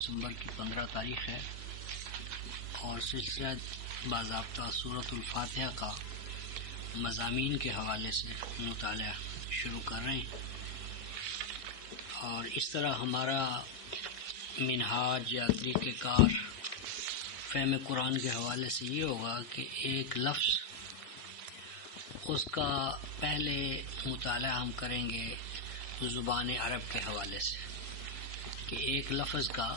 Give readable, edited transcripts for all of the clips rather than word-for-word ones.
دسمبر کی 15 تاریخ ہے اور سلسلہ باضابطہ سورۃ الفاتحہ کا مضامین کے حوالے سے مطالعہ شروع کر رہے ہیں، اور اس طرح ہمارا منہاج یا طریقہ کار فہم قرآن کے حوالے سے یہ ہوگا کہ ایک لفظ اس کا پہلے مطالعہ ہم کریں گے زبان عرب کے حوالے سے کہ ایک لفظ کا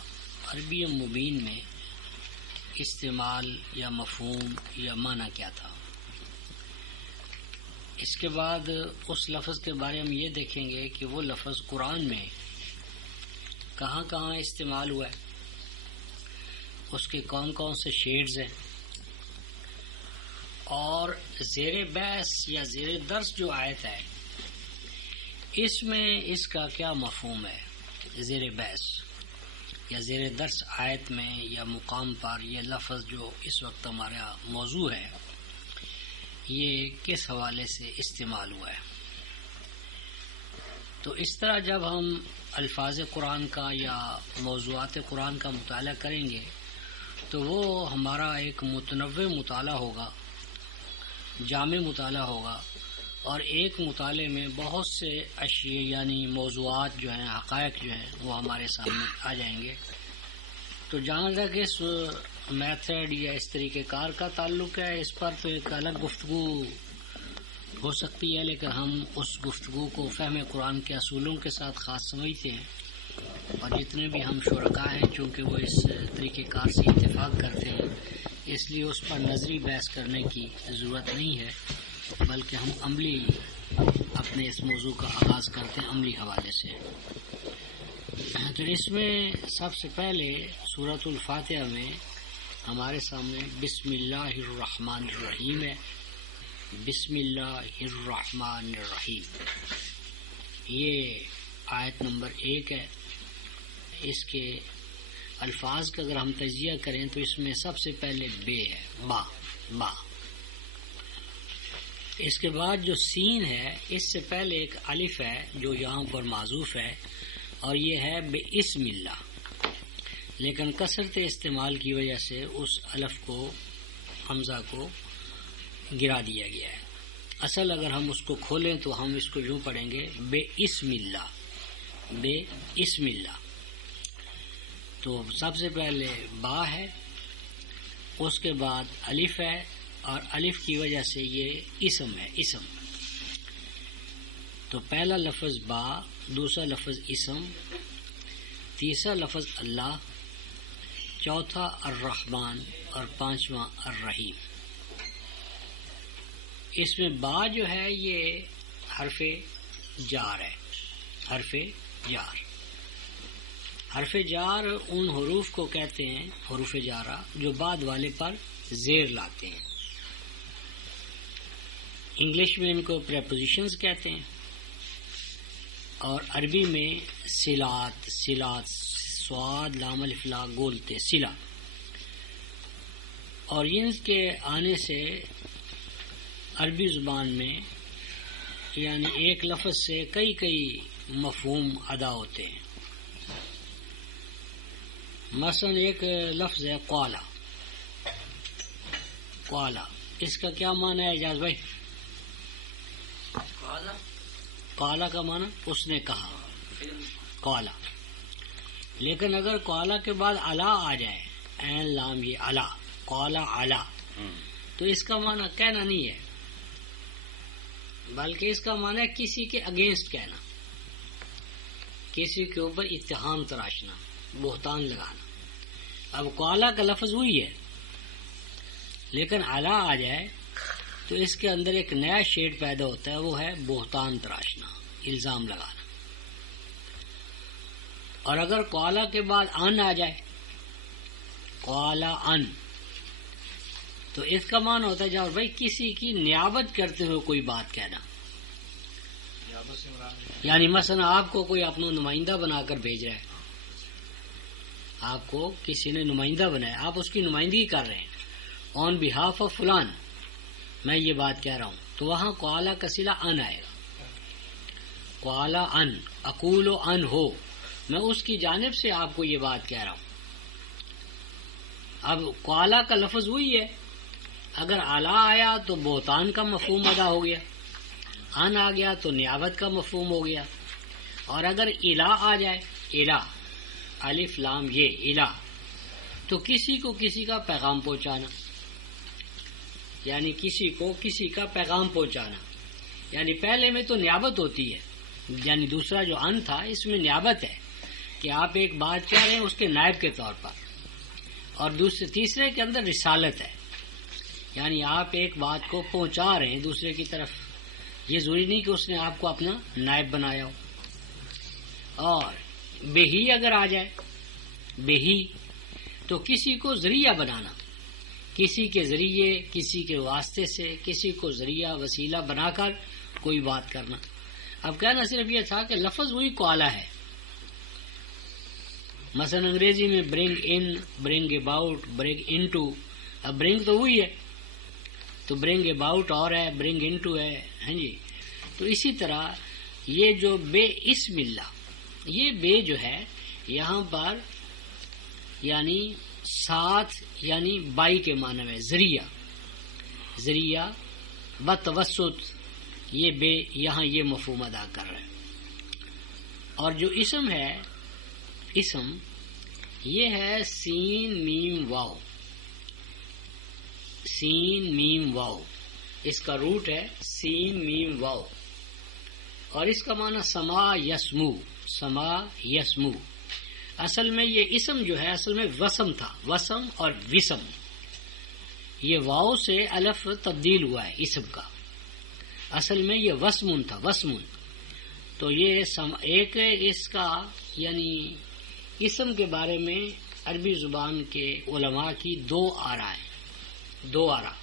عربی مبین میں استعمال یا مفہوم یا معنی کیا تھا۔ اس کے بعد اس لفظ کے بارے میں یہ دیکھیں گے کہ وہ لفظ قرآن میں کہاں کہاں استعمال ہوا ہے، اس کے کون کون سے شیڈز ہیں، اور زیر بحث یا زیر درس جو آیت ہے اس میں اس کا کیا مفہوم ہے۔ زیر بحث یا زیر درس آیت میں یا مقام پر یہ لفظ جو اس وقت ہمارا موضوع ہے یہ کس حوالے سے استعمال ہوا ہے۔ تو اس طرح جب ہم الفاظ قرآن کا یا موضوعات قرآن کا مطالعہ کریں گے تو وہ ہمارا ایک متنوع مطالعہ ہوگا، جامع مطالعہ ہوگا، اور ایک مطالعے میں بہت سے اشیاء یعنی موضوعات جو ہیں، حقائق جو ہیں وہ ہمارے سامنے آ جائیں گے۔ تو جہاں تک اس میتھڈ یا اس طریقہ کار کا تعلق ہے اس پر تو ایک الگ گفتگو ہو سکتی ہے، لیکن ہم اس گفتگو کو فہم قرآن کے اصولوں کے ساتھ خاص سمجھتے ہیں، اور جتنے بھی ہم شرکاء ہیں چونکہ وہ اس طریقہ کار سے اتفاق کرتے ہیں اس لیے اس پر نظری بحث کرنے کی ضرورت نہیں ہے، بلکہ ہم عملی اپنے اس موضوع کا آغاز کرتے ہیں عملی حوالے سے۔ تو اس میں سب سے پہلے سورۃ الفاتحہ میں ہمارے سامنے بسم اللہ الرحمن الرحیم ہے۔ بسم اللہ الرحمن الرحیم یہ آیت نمبر 1 ہے۔ اس کے الفاظ کا اگر ہم تجزیہ کریں تو اس میں سب سے پہلے بے ہے، با۔ اس کے بعد جو سین ہے اس سے پہلے ایک الف ہے جو یہاں پر معذوف ہے، اور یہ ہے بسم اللہ، لیکن کثرت استعمال کی وجہ سے اس الف کو، حمزہ کو گرا دیا گیا ہے۔ اصل اگر ہم اس کو کھولیں تو ہم اس کو یوں پڑھیں گے بسم اللہ، بسم اللہ۔ تو سب سے پہلے با ہے، اس کے بعد الف ہے، اور الف کی وجہ سے یہ اسم ہے، اسم۔ تو پہلا لفظ با، دوسرا لفظ اسم، تیسرا لفظ اللہ، چوتھا الرحمن، اور پانچواں الرحیم۔ اس میں با جو ہے یہ حرف جار ہے، حرف جار۔ حرف جار ان حروف کو کہتے ہیں، حروف جارہ، جو بعد والے پر زیر لاتے ہیں۔ انگلش میں ان کو پریپوزیشنز کہتے ہیں، اور عربی میں صلات، صاد لام الف لا گولتے، صلہ۔ اور ان کے آنے سے عربی زبان میں یعنی ایک لفظ سے کئی مفہوم ادا ہوتے ہیں۔ مثلا ایک لفظ ہے قالا، قالا، اس کا کیا معنی ہے اعجاز بھائی؟ قالا کا معنی اس نے کہا، قالا۔ لیکن اگر قالا کے بعد علا آ جائے، عین لام یہ علا، قالا علا، تو اس کا معنی کہنا نہیں ہے، بلکہ اس کا معنی ہے کسی کے اگینسٹ کہنا، کسی کے اوپر اتہام تراشنا، بہتان لگانا۔ اب قالا کا لفظ وہی ہے، لیکن علا آ جائے تو اس کے اندر ایک نیا شیڈ پیدا ہوتا ہے، وہ ہے بہتان تراشنا، الزام لگانا۔ اور اگر قالا کے بعد ان آ جائے، قالا ان، تو اس کا معنی ہوتا ہے جب بھائی کسی کی نیابت کرتے ہوئے کوئی بات کہنا، یعنی مثلا آپ کو کوئی اپنا نمائندہ بنا کر بھیج رہا ہے، آپ کو کسی نے نمائندہ بنایا، آپ اس کی نمائندگی کر رہے ہیں آن بہاف آف فلان، میں یہ بات کہہ رہا ہوں، تو وہاں قالا کا صلہ ان آئے گا۔ قالا ان، اقول ان ہو، میں اس کی جانب سے آپ کو یہ بات کہہ رہا ہوں، اب قالا کا لفظ وہی ہے، اگر اعلیٰ آیا تو بہتان کا مفہوم ادا ہو گیا، ان آ گیا تو نیابت کا مفہوم ہو گیا، اور اگر الہ آ جائے، الہ الف لام یہ الہ، تو کسی کو کسی کا پیغام پہنچانا، یعنی کسی کو کسی کا پیغام پہنچانا، یعنی پہلے میں تو نیابت ہوتی ہے، یعنی دوسرا جو ان تھا اس میں نیابت ہے کہ آپ ایک بات کہہ رہے ہیں اس کے نائب کے طور پر، اور تیسرے کے اندر رسالت ہے، یعنی آپ ایک بات کو پہنچا رہے ہیں دوسرے کی طرف، یہ ضروری نہیں کہ اس نے آپ کو اپنا نائب بنایا ہو۔ اور بہی اگر آ جائے، بہی تو کسی کو ذریعہ بنانا، کسی کے ذریعے، کسی کے واسطے سے کسی کو ذریعہ وسیلہ بنا کر کوئی بات کرنا۔ اب کہنا صرف یہ تھا کہ لفظ وہی قالا ہے، مثلا انگریزی میں برنگ ان، برنگ اباؤٹ، برنگ انٹو، اب برنگ تو وہی ہے تو برنگ اباؤٹ اور ہے، برنگ انٹو ہے، ہاں جی۔ تو اسی طرح یہ جو بے اسم اللہ، یہ بے جو ہے یہاں پر یعنی ساتھ، یعنی بائی کے معنی میں ذریعہ، ذریعہ بتوسط، یہ بے یہاں یہ مفہوم ادا کر رہے ہیں۔ اور جو اسم ہے، اسم یہ ہے سین میم واو، سین میم واو، اس کا روٹ ہے سین میم واو، اور اس کا معنی سما یسمو، سما یسمو۔ اصل میں یہ اسم جو ہے اصل میں وسم تھا، وسم اور وسم، یہ واو سے الف تبدیل ہوا ہے اسم کا، اصل میں یہ وسمن تھا، وسمن۔ تو یہ ایک اس کا یعنی اسم کے بارے میں عربی زبان کے علماء کی دو آراء ہیں، دو آراء۔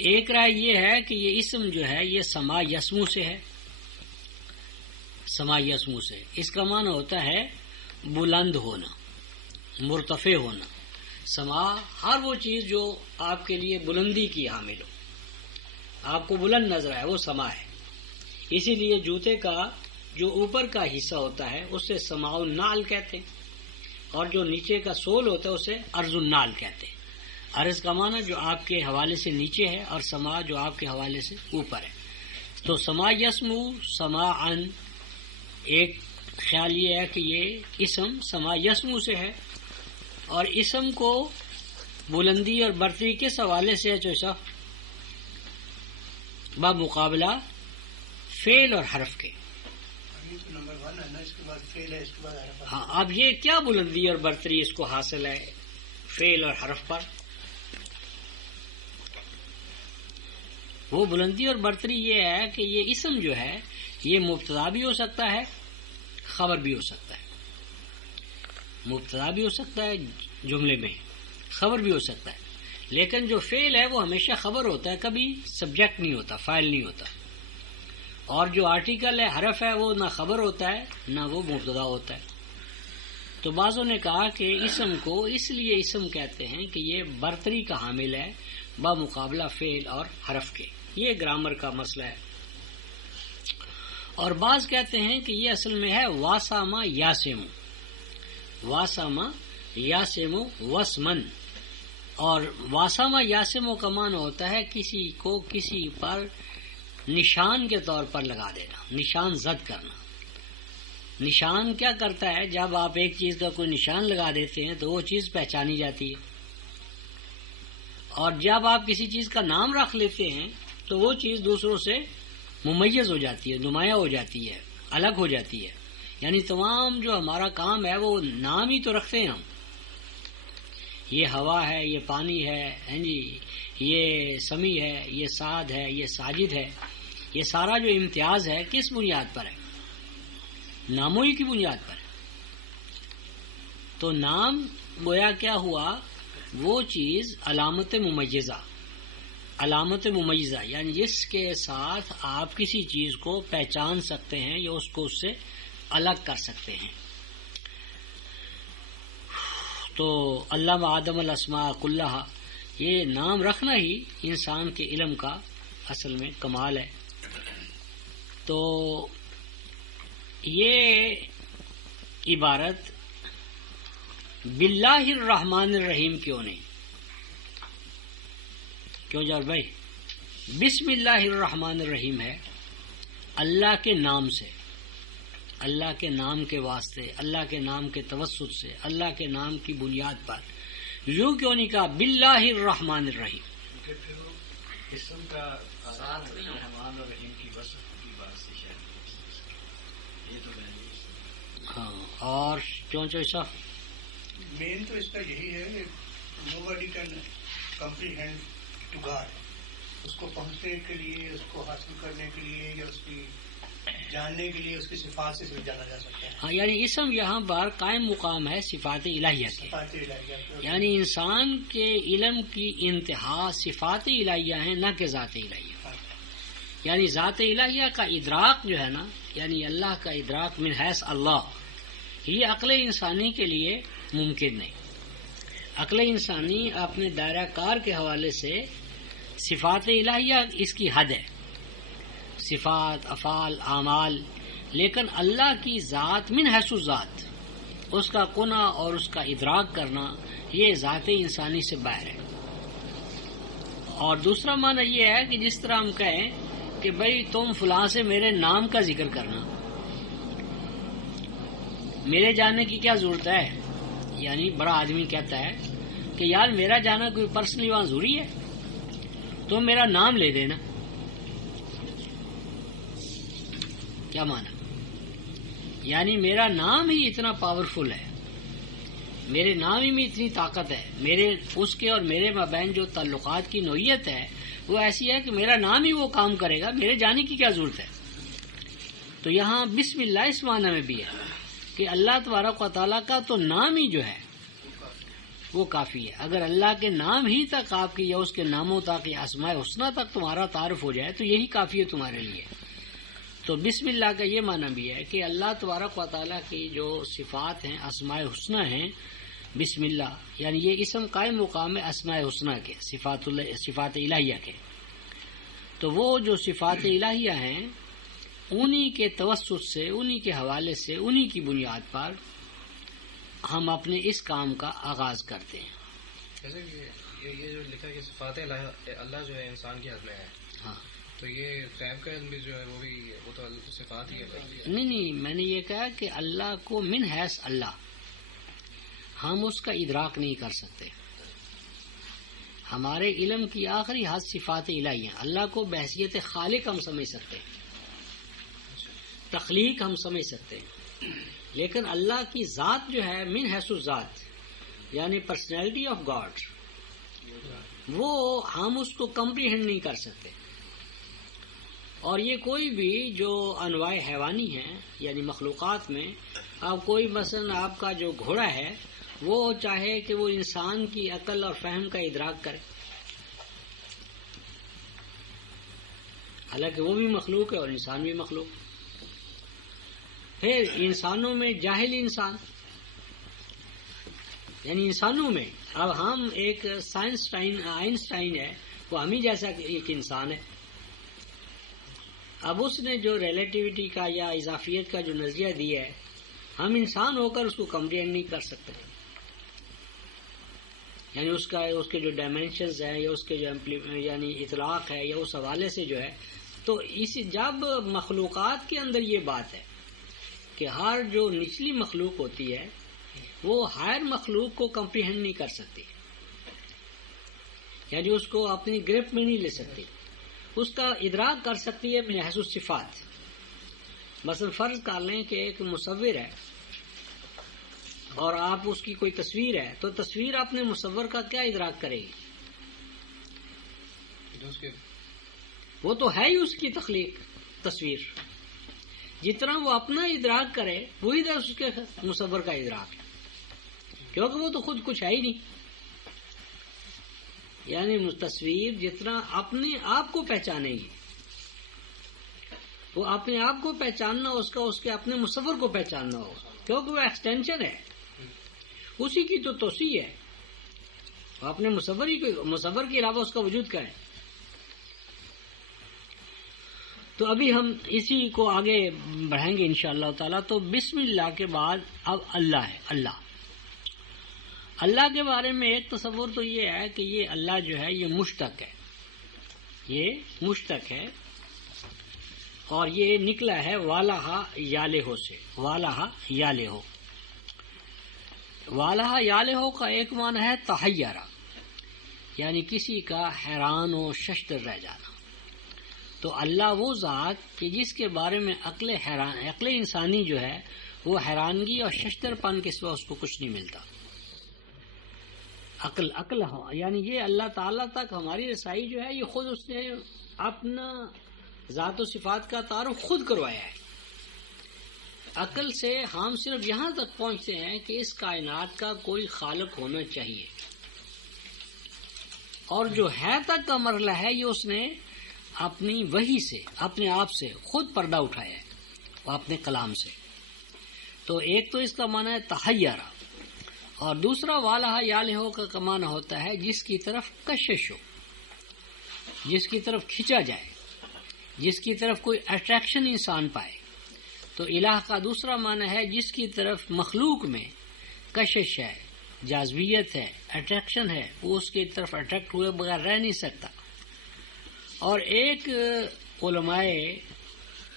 ایک رائے یہ ہے کہ یہ اسم جو ہے یہ سما یسمو سے ہے، سما یسمو سے، اس کا معنی ہوتا ہے بلند ہونا، مرتفع ہونا۔ سما ہر وہ چیز جو آپ کے لیے بلندی کی حامل ہو، آپ کو بلند نظر آئے، وہ سما ہے۔ اسی لیے جوتے کا جو اوپر کا حصہ ہوتا ہے اسے سماع النعل کہتے ہیں، اور جو نیچے کا سول ہوتا ہے اسے عرض النعل کہتے ہیں۔ عرض کا معنی جو آپ کے حوالے سے نیچے ہے، اور سما جو آپ کے حوالے سے اوپر ہے۔ تو سما یسمو، سما ان، ایک خیال یہ ہے کہ یہ اسم سما یسمو سے ہے، اور اسم کو بلندی اور برتری کس حوالے سے ہے؟ جو بمقابلہ فعل اور حرف کے۔ ہاں، اب یہ کیا بلندی اور برتری اس کو حاصل ہے فعل اور حرف پر؟ وہ بلندی اور برتری یہ ہے کہ یہ اسم جو ہے یہ مبتدا بھی ہو سکتا ہے، خبر بھی ہو سکتا ہے، مبتدا بھی ہو سکتا ہے جملے میں، خبر بھی ہو سکتا ہے، لیکن جو فعل ہے وہ ہمیشہ خبر ہوتا ہے، کبھی سبجیکٹ نہیں ہوتا، فاعل نہیں ہوتا۔ اور جو آرٹیکل ہے، حرف ہے، وہ نہ خبر ہوتا ہے نہ وہ مبتدا ہوتا ہے۔ تو بعضوں نے کہا کہ اسم کو اس لیے اسم کہتے ہیں کہ یہ برتری کا حامل ہے بمقابلہ فعل اور حرف کے، یہ گرامر کا مسئلہ ہے۔ اور بعض کہتے ہیں کہ یہ اصل میں ہے واسامہ یاسمو، واسامہ یاسمو وسمن، اور واسامہ یاسمو کا معنی ہوتا ہے کسی کو کسی پر نشان کے طور پر لگا دینا، نشان زد کرنا۔ نشان کیا کرتا ہے؟ جب آپ ایک چیز کا کوئی نشان لگا دیتے ہیں تو وہ چیز پہچانی جاتی ہے، اور جب آپ کسی چیز کا نام رکھ لیتے ہیں تو وہ چیز دوسروں سے ممیز ہو جاتی ہے، نمایاں ہو جاتی ہے، الگ ہو جاتی ہے۔ یعنی تمام جو ہمارا کام ہے وہ نام ہی تو رکھتے ہیں ہم، یہ ہوا ہے، یہ پانی ہے، ہاں جی، یہ سمی ہے، یہ سعد ہے، یہ ساجد ہے، یہ سارا جو امتیاز ہے کس بنیاد پر ہے؟ ناموں ہی کی بنیاد پر ہے۔ تو نام گویا کیا ہوا؟ وہ چیز علامت ممیزہ، علامت ممیزہ، یعنی جس کے ساتھ آپ کسی چیز کو پہچان سکتے ہیں یا اس کو اس سے الگ کر سکتے ہیں۔ تو علامہ آدم الاسماء کلھا، یہ نام رکھنا ہی انسان کے علم کا اصل میں کمال ہے۔ تو یہ عبارت باللہ الرحمن الرحیم کیوں نہیں؟ کیوں جاؤ بھائی؟ بسم اللہ الرحمن الرحیم ہے اللہ کے نام سے، اللہ کے نام کے واسطے، اللہ کے نام کے توسط سے، اللہ کے نام کی بنیاد پر. یوں کیوں نہیں کہا باللہ الرحمن الرحیم؟ اسم کا رحمان اور رحیم کی وصف کی بات سے شاید یہ تو ہاں. اور کیوں چاہیے؟ مین تو اس کا یہی ہے کہ nobody can comprehend to God. اس کو پہنچنے کے لیے، اس کو حاصل کرنے کے لیے، یا اس کی جاننے کے لیے اس کی صفات سے صرف جانا جا سکتا ہے. ہاں، یعنی اسم یہاں پر قائم مقام ہے صفات الہیہ کے. صفات الہیہ یعنی انسان کے علم کی انتہا صفات الہیہ ہیں، نہ کہ ذات الہیہ. یعنی ذات الہیہ کا ادراک جو ہے نا، یعنی اللہ کا ادراک من حیث اللہ، یہ عقل انسانی کے لیے ممکن نہیں. عقل انسانی اپنے دائرہ کار کے حوالے سے صفات الہیہ اس کی حد ہے، صفات، افعال، اعمال. لیکن اللہ کی ذات من حیث ذات، اس کا قنا اور اس کا ادراک کرنا، یہ ذات انسانی سے باہر ہے. اور دوسرا معنی یہ ہے کہ جس طرح ہم کہیں کہ بھئی تم فلاں سے میرے نام کا ذکر کرنا، میرے جاننے کی کیا ضرورت ہے؟ یعنی بڑا آدمی کہتا ہے کہ یار میرا جانا کوئی پرسنلی وہاں ضروری ہے، تو میرا نام لے دینا. کیا مانا؟ یعنی میرا نام ہی اتنا پاورفل ہے، میرے نام ہی میں اتنی طاقت ہے، میرے اس کے اور میرے مابین جو تعلقات کی نوعیت ہے وہ ایسی ہے کہ میرا نام ہی وہ کام کرے گا، میرے جانے کی کیا ضرورت ہے. تو یہاں بسم اللہ اس معنی میں بھی ہے کہ اللہ تبارک و تعالیٰ کا تو نام ہی جو ہے وہ کافی ہے. اگر اللہ کے نام ہی تک آپ کی، یا اس کے ناموں تک، یا اسماء حسنہ تک تمہارا تعارف ہو جائے تو یہی کافی ہے تمہارے لیے. تو بسم اللہ کا یہ معنی بھی ہے کہ اللہ تبارک و تعالیٰ کی جو صفات ہیں، اسماء حسنہ ہیں، بسم اللہ یعنی یہ اسم قائم مقام ہے اسماء حسنہ کے، صفات الہیہ کے. تو وہ جو صفات الہیہ ہیں انہی کے توسط سے، انہی کے حوالے سے، انہی کی بنیاد پر ہم اپنے اس کام کا آغاز کرتے ہیں. جیسے کہ یہ جو لکھا ہے کہ صفات اللہ جو ہے انسان کی حد میں ہے، ہاں، تو یہ غیب کا علم بھی جو ہے وہ تو صفات ہی ہے. نہیں، میں نے یہ کہا کہ اللہ کو من حیث اللہ ہم اس کا ادراک نہیں کر سکتے. ہمارے علم کی آخری حد صفات الہی ہیں. اللہ کو بحیثیت خالق ہم سمجھ سکتے ہیں، تخلیق ہم سمجھ سکتے ہیں، لیکن اللہ کی ذات جو ہے من حیث ذات یعنی پرسنالٹی آف گاڈ، وہ ہم اس کو کمپریہنڈ نہیں کر سکتے. اور یہ کوئی بھی جو انواع حیوانی ہیں یعنی مخلوقات میں، اب کوئی مثلا آپ کا جو گھوڑا ہے وہ چاہے کہ وہ انسان کی عقل اور فہم کا ادراک کرے، حالانکہ وہ بھی مخلوق ہے اور انسان بھی مخلوق. پھر انسانوں میں جاہل انسان، یعنی انسانوں میں اب ہم ایک آئنسٹائن ہے، وہ ہم ہی جیسا ایک انسان ہے. اب اس نے جو ریلیٹیوٹی کا یا اضافیت کا جو نظریہ دیا ہے، ہم انسان ہو کر اس کو کمپریہنڈ نہیں کر سکتے. یعنی اس کے جو ڈائمینشنز ہیں یا اس کے جو یعنی اطلاق ہے یا اس حوالے سے جو ہے، تو جب مخلوقات کے اندر یہ بات ہے کہ ہر جو نچلی مخلوق ہوتی ہے وہ ہائر مخلوق کو کمپریہنڈ نہیں کر سکتی، یعنی اس کو اپنی گرپ میں نہیں لے سکتی، اس کا ادراک کر سکتی ہے من حیث الصفات. مثلا فرض کر لیں کہ ایک مصور ہے اور آپ اس کی کوئی تصویر ہے، تو تصویر اپنے مصور کا کیا ادراک کرے گی؟ وہ تو ہے ہی اس کی تخلیق تصویر. جتنا وہ اپنا ادراک کرے وہی طرح اس کے مصور کا ادراک ہے، کیونکہ وہ تو خود کچھ ہے ہی نہیں. یعنی تصویر جتنا اپنے آپ کو پہچانے گی، وہ اپنے آپ کو پہچاننا اس کے اپنے مصور کو پہچاننا ہوگا، کیونکہ وہ ایکسٹینشن ہے، اسی کی تو توسیع ہے. وہ اپنے مصور کے علاوہ اس کا وجود کا ہے. تو ابھی ہم اسی کو آگے بڑھائیں گے انشاءاللہ تعالی. تو بسم اللہ کے بعد اب اللہ ہے. اللہ اللہ کے بارے میں ایک تصور تو یہ ہے کہ یہ اللہ جو ہے یہ مشتق ہے، یہ مشتق ہے، اور یہ نکلا ہے والہا یالہو سے، والہا یالہو۔ والہا یالہو کا ایک معنی ہے تحیرہ، یعنی کسی کا حیران و ششدر رہ جانا۔ تو اللہ وہ ذات کہ جس کے بارے میں عقل انسانی جو ہے وہ حیرانگی اور ششدر پن کے سوا اس کو کچھ نہیں ملتا۔ عقل ہو، یعنی یہ اللہ تعالیٰ تک ہماری رسائی جو ہے یہ خود اس نے اپنا ذات و صفات کا تعارف خود کروایا ہے۔ عقل سے ہم صرف یہاں تک پہنچتے ہیں کہ اس کائنات کا کوئی خالق ہونا چاہیے، اور جو ہے تک کا مرحلہ ہے یہ اس نے اپنی وحی سے، اپنے آپ سے خود پردہ اٹھایا ہے، وہ اپنے کلام سے۔ تو ایک تو اس کا معنی ہے تحیرہ، اور دوسرا والہا یالہو کا معنی ہوتا ہے جس کی طرف کشش ہو، جس کی طرف کھینچا جائے، جس کی طرف کوئی اٹریکشن انسان پائے۔ تو الہ کا دوسرا معنی ہے جس کی طرف مخلوق میں کشش ہے، جاذبیت ہے، اٹریکشن ہے، وہ اس کی طرف اٹریکٹ ہوئے بغیر رہ نہیں سکتا۔ اور ایک علماء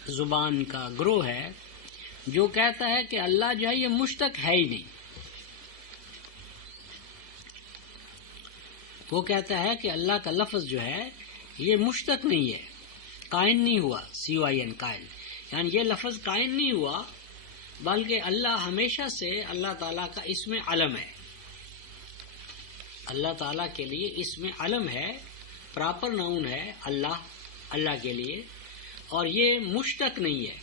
زبان کا گروہ ہے جو کہتا ہے کہ اللہ جو ہے یہ مشتق ہے ہی نہیں، وہ کہتا ہے کہ اللہ کا لفظ جو ہے یہ مشتق نہیں ہے، قائم نہیں ہوا، CYN قائم، یعنی یہ لفظ قائم نہیں ہوا، بلکہ اللہ ہمیشہ سے اللہ تعالیٰ کا اسم علم ہے، اللہ تعالیٰ کے لیے اسم علم ہے، پراپر ناؤن ہے اللہ کے لیے، اور یہ مشتق نہیں ہے۔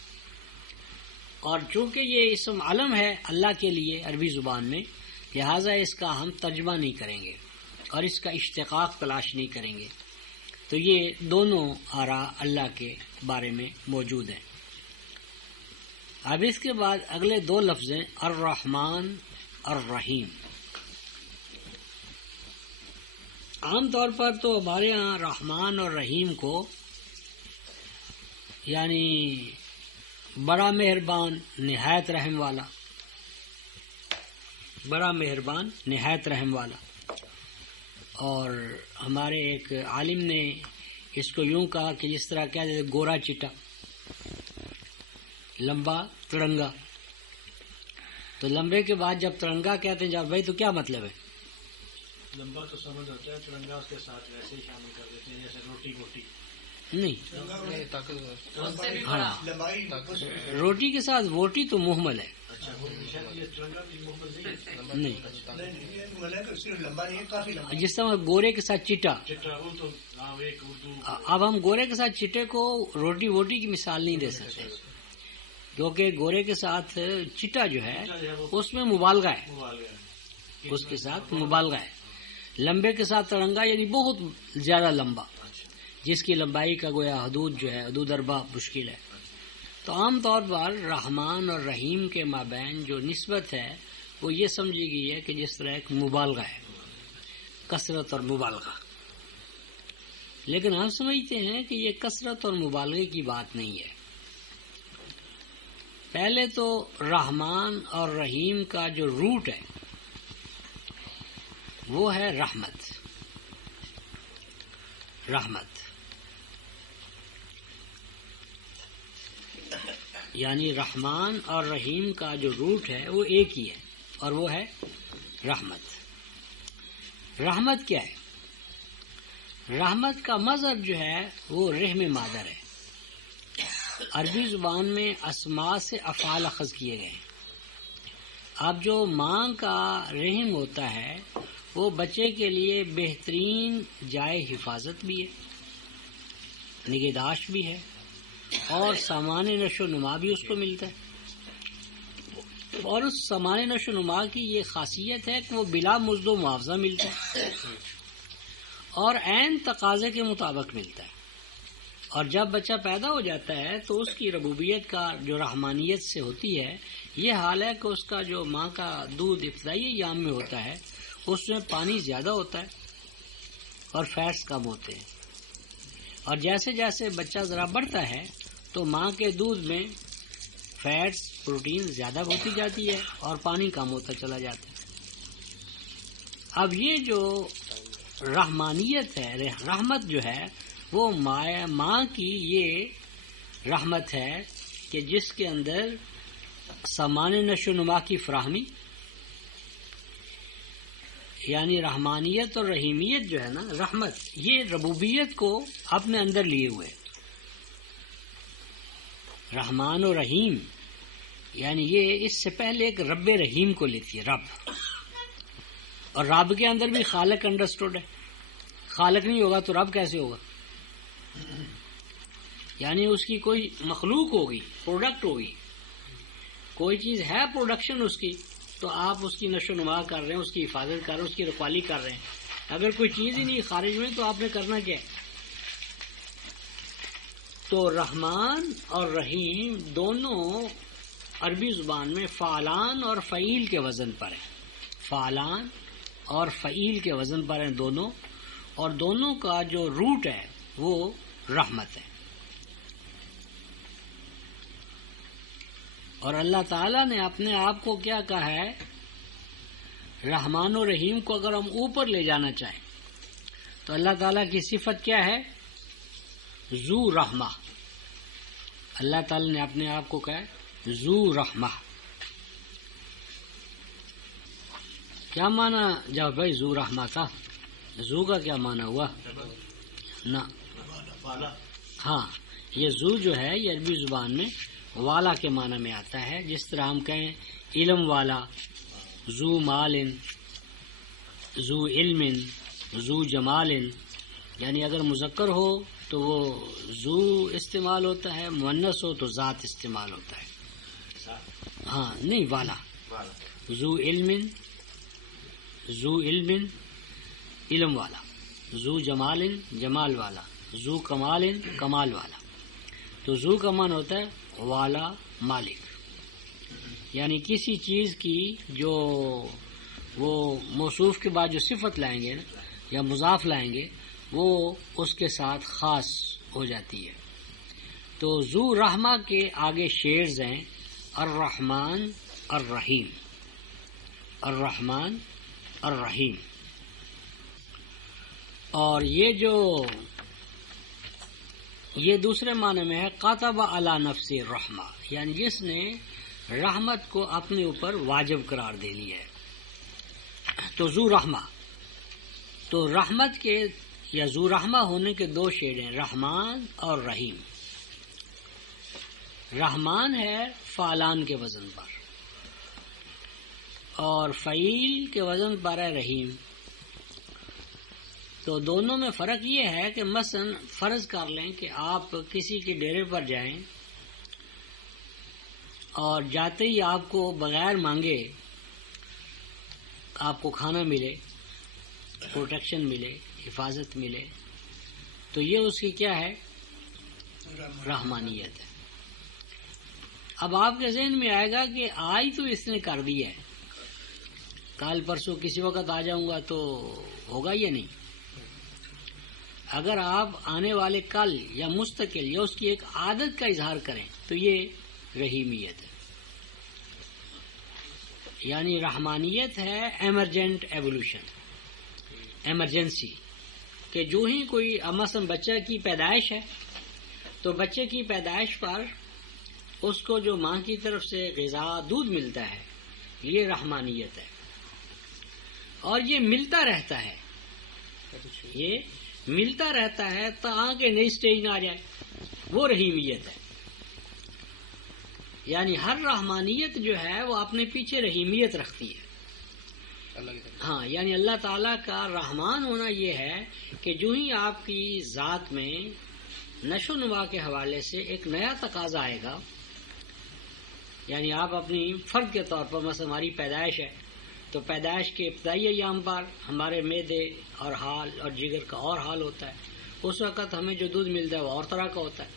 اور چونکہ یہ اسم علم ہے اللہ کے لیے عربی زبان میں، لہٰذا اس کا ہم ترجمہ نہیں کریں گے اور اس کا اشتقاق تلاش نہیں کریں گے۔ تو یہ دونوں آراء اللہ کے بارے میں موجود ہیں۔ اب اس کے بعد اگلے دو لفظ ہیں الرحمن الرحیم۔ عام طور پر تو ہمارے ہاں رحمان اور رحیم کو یعنی بڑا مہربان نہایت رحم والا، بڑا مہربان نہایت رحم والا، اور ہمارے ایک عالم نے اس کو یوں کہا کہ جس طرح کہتے ہیں گورا چٹا، لمبا ترنگا۔ تو لمبے کے بعد جب ترنگا کہتے ہیں جب بھائی تو کیا مطلب ہے؟ لمبا تو سمجھ ہوتا ہے، ترنگا اس کے ساتھ ویسے ہی شامل کر دیتے ہیں جیسے روٹی موٹی نہیں، ہاں روٹی کے ساتھ ووٹی تو محمل ہے، نہیں جس طرح گورے کے ساتھ چٹا۔ اب ہم گورے کے ساتھ چٹے کو روٹی ووٹی کی مثال نہیں دے سکتے، کیونکہ گورے کے ساتھ چٹا جو ہے اس میں مبالغہ ہے، اس کے ساتھ مبالغہ ہے۔ لمبے کے ساتھ ترنگا یعنی بہت زیادہ لمبا، جس کی لمبائی کا گویا حدود جو ہے حدود اربع مشکل ہے۔ تو عام طور پر رحمان اور رحیم کے مابین جو نسبت ہے وہ یہ سمجھی گئی ہے کہ جس طرح ایک مبالغہ ہے، کثرت اور مبالغہ۔ لیکن ہم سمجھتے ہیں کہ یہ کثرت اور مبالغے کی بات نہیں ہے۔ پہلے تو رحمان اور رحیم کا جو روٹ ہے وہ ہے رحمت، رحمت یعنی رحمان اور رحیم کا جو روٹ ہے وہ ایک ہی ہے، اور وہ ہے رحمت۔ رحمت کیا ہے؟ رحمت کا مظہر جو ہے وہ رحم مادر ہے۔ عربی زبان میں اسماء سے افعال اخذ کیے گئے ہیں۔ اب جو ماں کا رحم ہوتا ہے وہ بچے کے لیے بہترین جائے حفاظت بھی ہے، نگہداشت بھی ہے، اور سامان نشو و نما بھی اس کو ملتا ہے۔ اور اس سامان نشو و نما کی یہ خاصیت ہے کہ وہ بلا مزد و معاوضہ ملتا ہے اور عین تقاضے کے مطابق ملتا ہے۔ اور جب بچہ پیدا ہو جاتا ہے تو اس کی ربوبیت کا جو رحمانیت سے ہوتی ہے یہ حال ہے کہ اس کا جو ماں کا دودھ ابتدائی ایام میں ہوتا ہے اس میں پانی زیادہ ہوتا ہے اور فیٹس کم ہوتے ہیں، اور جیسے جیسے بچہ ذرا بڑھتا ہے تو ماں کے دودھ میں فیٹس پروٹین زیادہ ہوتی جاتی ہے اور پانی کم ہوتا چلا جاتا ہے۔ اب یہ جو رحمانیت ہے، رحمت جو ہے وہ ماں کی یہ رحمت ہے کہ جس کے اندر سامان نشو و نما کی فراہمی، یعنی رحمانیت اور رحیمیت جو ہے نا، رحمت یہ ربوبیت کو اپنے اندر لیے ہوئے، رحمان و رحیم یعنی یہ اس سے پہلے ایک رب رحیم کو لیتی ہے، رب، اور رب کے اندر بھی خالق انڈرسٹوڈ ہے، خالق نہیں ہوگا تو رب کیسے ہوگا؟ یعنی اس کی کوئی مخلوق ہوگی، پروڈکٹ ہوگی، کوئی چیز ہے پروڈکشن اس کی، تو آپ اس کی نشو و نما کر رہے ہیں، اس کی حفاظت کر رہے ہیں، اس کی رکھوالی کر رہے ہیں۔ اگر کوئی چیز ہی نہیں خارج میں تو آپ نے کرنا کیا ہے؟ تو رحمان اور رحیم دونوں عربی زبان میں فعلان اور فعیل کے وزن پر ہیں، فعلان اور فعیل کے وزن پر ہیں دونوں، اور دونوں کا جو روٹ ہے وہ رحمت ہے۔ اور اللہ تعالیٰ نے اپنے آپ کو کیا کہا ہے؟ رحمان و رحیم کو اگر ہم اوپر لے جانا چاہیں تو اللہ تعالیٰ کی صفت کیا ہے؟ ذو رحمہ۔ اللہ تعالیٰ نے اپنے آپ کو کہا ہے ذو رحمہ۔ کیا معنی جب بھائی ذو رحمہ کا؟ ذو کا کیا معنی ہوا؟ نہ، ہاں یہ ذو جو ہے یہ عربی زبان میں والا کے معنی میں آتا ہے، جس طرح ہم کہیں علم والا، ذو مال، ذو علم، ذو جمال، یعنی اگر مذکر ہو تو وہ ذو استعمال ہوتا ہے، مؤنث ہو تو ذات استعمال ہوتا ہے۔ ہاں نہیں، والا، ذو علم، ذو علم علم والا، ذو جمال جمال والا، ذو کمال کمال والا۔ تو ذو کا معنی ہوتا ہے والا، مالک، یعنی کسی چیز کی جو وہ موصوف کے بعد جو صفت لائیں گے یا مضاف لائیں گے وہ اس کے ساتھ خاص ہو جاتی ہے۔ تو ذو رحمہ کے آگے شیرز ہیں الرحمن الرحیم، الرحمن الرحیم۔ اور یہ دوسرے معنی میں ہے قطب علی نفس الرحمہ، یعنی جس نے رحمت کو اپنے اوپر واجب قرار دے لیا ہے۔ تو ذو رحمہ، تو رحمت کے یا ذو رحمہ ہونے کے دو شیڈ ہیں، رحمان اور رحیم۔ رحمان ہے فعلان کے وزن پر اور فعیل کے وزن پر ہے رحیم۔ تو دونوں میں فرق یہ ہے کہ مثلا فرض کر لیں کہ آپ کسی کے ڈیرے پر جائیں اور جاتے ہی آپ کو بغیر مانگے آپ کو کھانا ملے، پروٹیکشن ملے، حفاظت ملے، تو یہ اس کی کیا ہے؟ رحمانیت ہے۔ اب آپ کے ذہن میں آئے گا کہ آج تو اس نے کر دیا ہے، کل پرسوں کسی وقت آ جاؤں گا تو ہوگا یا نہیں؟ اگر آپ آنے والے کل یا مستقل یا اس کی ایک عادت کا اظہار کریں تو یہ رحیمیت ہے، یعنی رحمانیت ہے ایمرجنٹ ایوولوشن، ایمرجنسی، کہ جو ہی کوئی مثلا بچہ کی پیدائش ہے تو بچے کی پیدائش پر اس کو جو ماں کی طرف سے غذا دودھ ملتا ہے یہ رحمانیت ہے، اور یہ ملتا رہتا ہے، یہ ملتا رہتا ہے تاکہ نئی سٹیج نہ آ جائے، وہ رحیمیت ہے۔ یعنی ہر رحمانیت جو ہے وہ اپنے پیچھے رحیمیت رکھتی ہے۔ ہاں، یعنی اللہ تعالیٰ کا رحمان ہونا یہ ہے کہ جو ہی آپ کی ذات میں نشو و نما کے حوالے سے ایک نیا تقاضا آئے گا، یعنی آپ اپنی فرد کے طور پر مثلا ہماری پیدائش ہے تو پیدائش کے ابتدائی ایام پر ہمارے معدے اور حال اور جگر کا اور حال ہوتا ہے، اس وقت ہمیں جو دودھ ملتا ہے وہ اور طرح کا ہوتا ہے،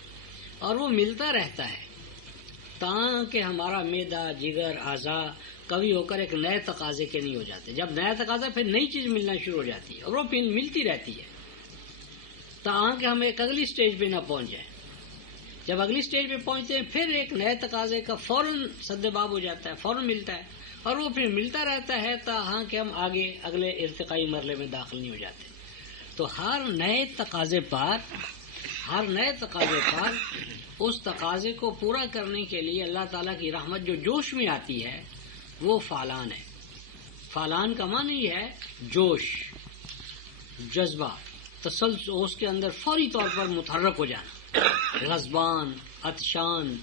اور وہ ملتا رہتا ہے تاکہ ہمارا معدہ، جگر، اعضاء کبھی ہو کر ایک نئے تقاضے کے نہیں ہو جاتے۔ جب نیا تقاضا پھر نئی چیز ملنا شروع ہو جاتی ہے اور وہ پھر ملتی رہتی ہے تاکہ ہم ایک اگلی سٹیج پہ نہ پہنچ جائیں۔ جب اگلی سٹیج پہ پہنچتے ہیں پھر ایک نئے تقاضے کا فوراً سد باب ہو جاتا ہے، فوراً ملتا ہے، اور وہ پھر ملتا رہتا ہے تاہاں کہ ہم آگے اگلے ارتقائی مرحلے میں داخل نہیں ہو جاتے. تو ہر نئے تقاضے پر اس تقاضے کو پورا کرنے کے لیے اللہ تعالیٰ کی رحمت جو جوش میں آتی ہے وہ فعلان ہے. فعلان کا معنی یہ ہے جوش، جذبہ، تسلسل، اس کے اندر فوری طور پر متحرک ہو جانا، غضبان، عطشان،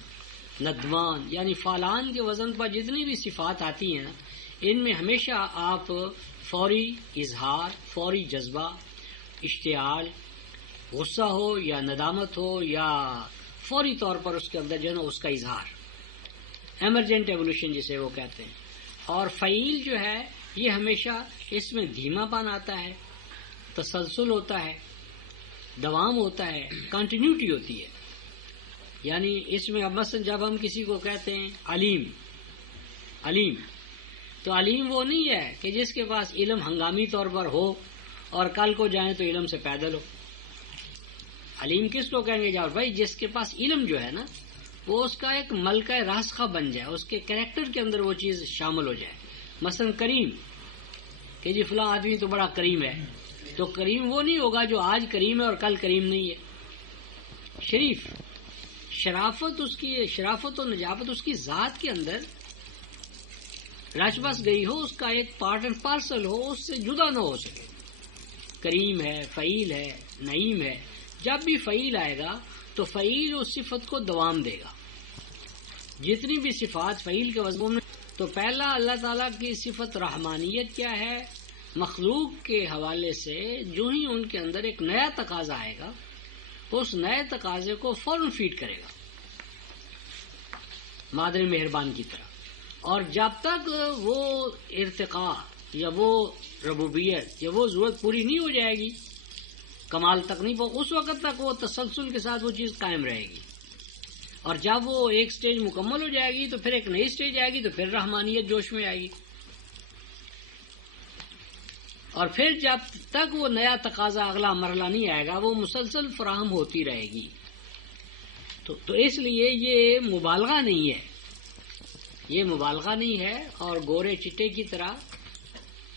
ندمان. یعنی فعلان کے وزن پر جتنی بھی صفات آتی ہیں ان میں ہمیشہ آپ فوری اظہار، فوری جذبہ، اشتعال، غصہ ہو یا ندامت ہو یا فوری طور پر اس کے اندر جو ہے نا اس کا اظہار، ایمرجنٹ ایولیوشن جسے وہ کہتے ہیں. اور فعیل جو ہے یہ ہمیشہ اس میں دھیما پن آتا ہے، تسلسل ہوتا ہے، دوام ہوتا ہے، کنٹینیوٹی ہوتی ہے. یعنی اس میں اب مثلا جب ہم کسی کو کہتے ہیں علیم تو علیم وہ نہیں ہے کہ جس کے پاس علم ہنگامی طور پر ہو اور کل کو جائیں تو علم سے پیدل ہو. علیم کس کو کہیں گے؟ جاؤ بھائی جس کے پاس علم جو ہے نا وہ اس کا ایک ملکہ راسخہ بن جائے، اس کے کریکٹر کے اندر وہ چیز شامل ہو جائے. مثلا کریم کہ جی فلاں آدمی تو بڑا کریم ہے، تو کریم وہ نہیں ہوگا جو آج کریم ہے اور کل کریم نہیں ہے. شریف، شرافت و نجابت اس کی ذات کے اندر رچ بس گئی ہو، اس کا ایک پارٹ اینڈ پارسل ہو، اس سے جدا نہ ہو سکے. کریم ہے، فعیل ہے، نعیم ہے. جب بھی فعیل آئے گا تو فعیل اس صفت کو دوام دے گا. جتنی بھی صفات فعیل کے وزن میں، تو پہلا اللہ تعالیٰ کی صفت رحمانیت کیا ہے؟ مخلوق کے حوالے سے جو ہی ان کے اندر ایک نیا تقاضا آئے گا اس نئے تقاضے کو فوراً فیڈ کرے گا مادر مہربان کی طرح. اور جب تک وہ ارتقاء یا وہ ربوبیت یا وہ ضرورت پوری نہیں ہو جائے گی، کمال تک نہیں پہنچ، اس وقت تک وہ تسلسل کے ساتھ وہ چیز قائم رہے گی. اور جب وہ ایک سٹیج مکمل ہو جائے گی تو پھر ایک نئی سٹیج آئے گی، تو پھر رحمانیت جوش میں آئے گی. اور پھر جب تک وہ نیا تقاضا اگلا مرحلہ نہیں آئے گا وہ مسلسل فراہم ہوتی رہے گی. تو اس لیے یہ مبالغہ نہیں ہے، یہ مبالغہ نہیں ہے. اور گورے چٹے کی طرح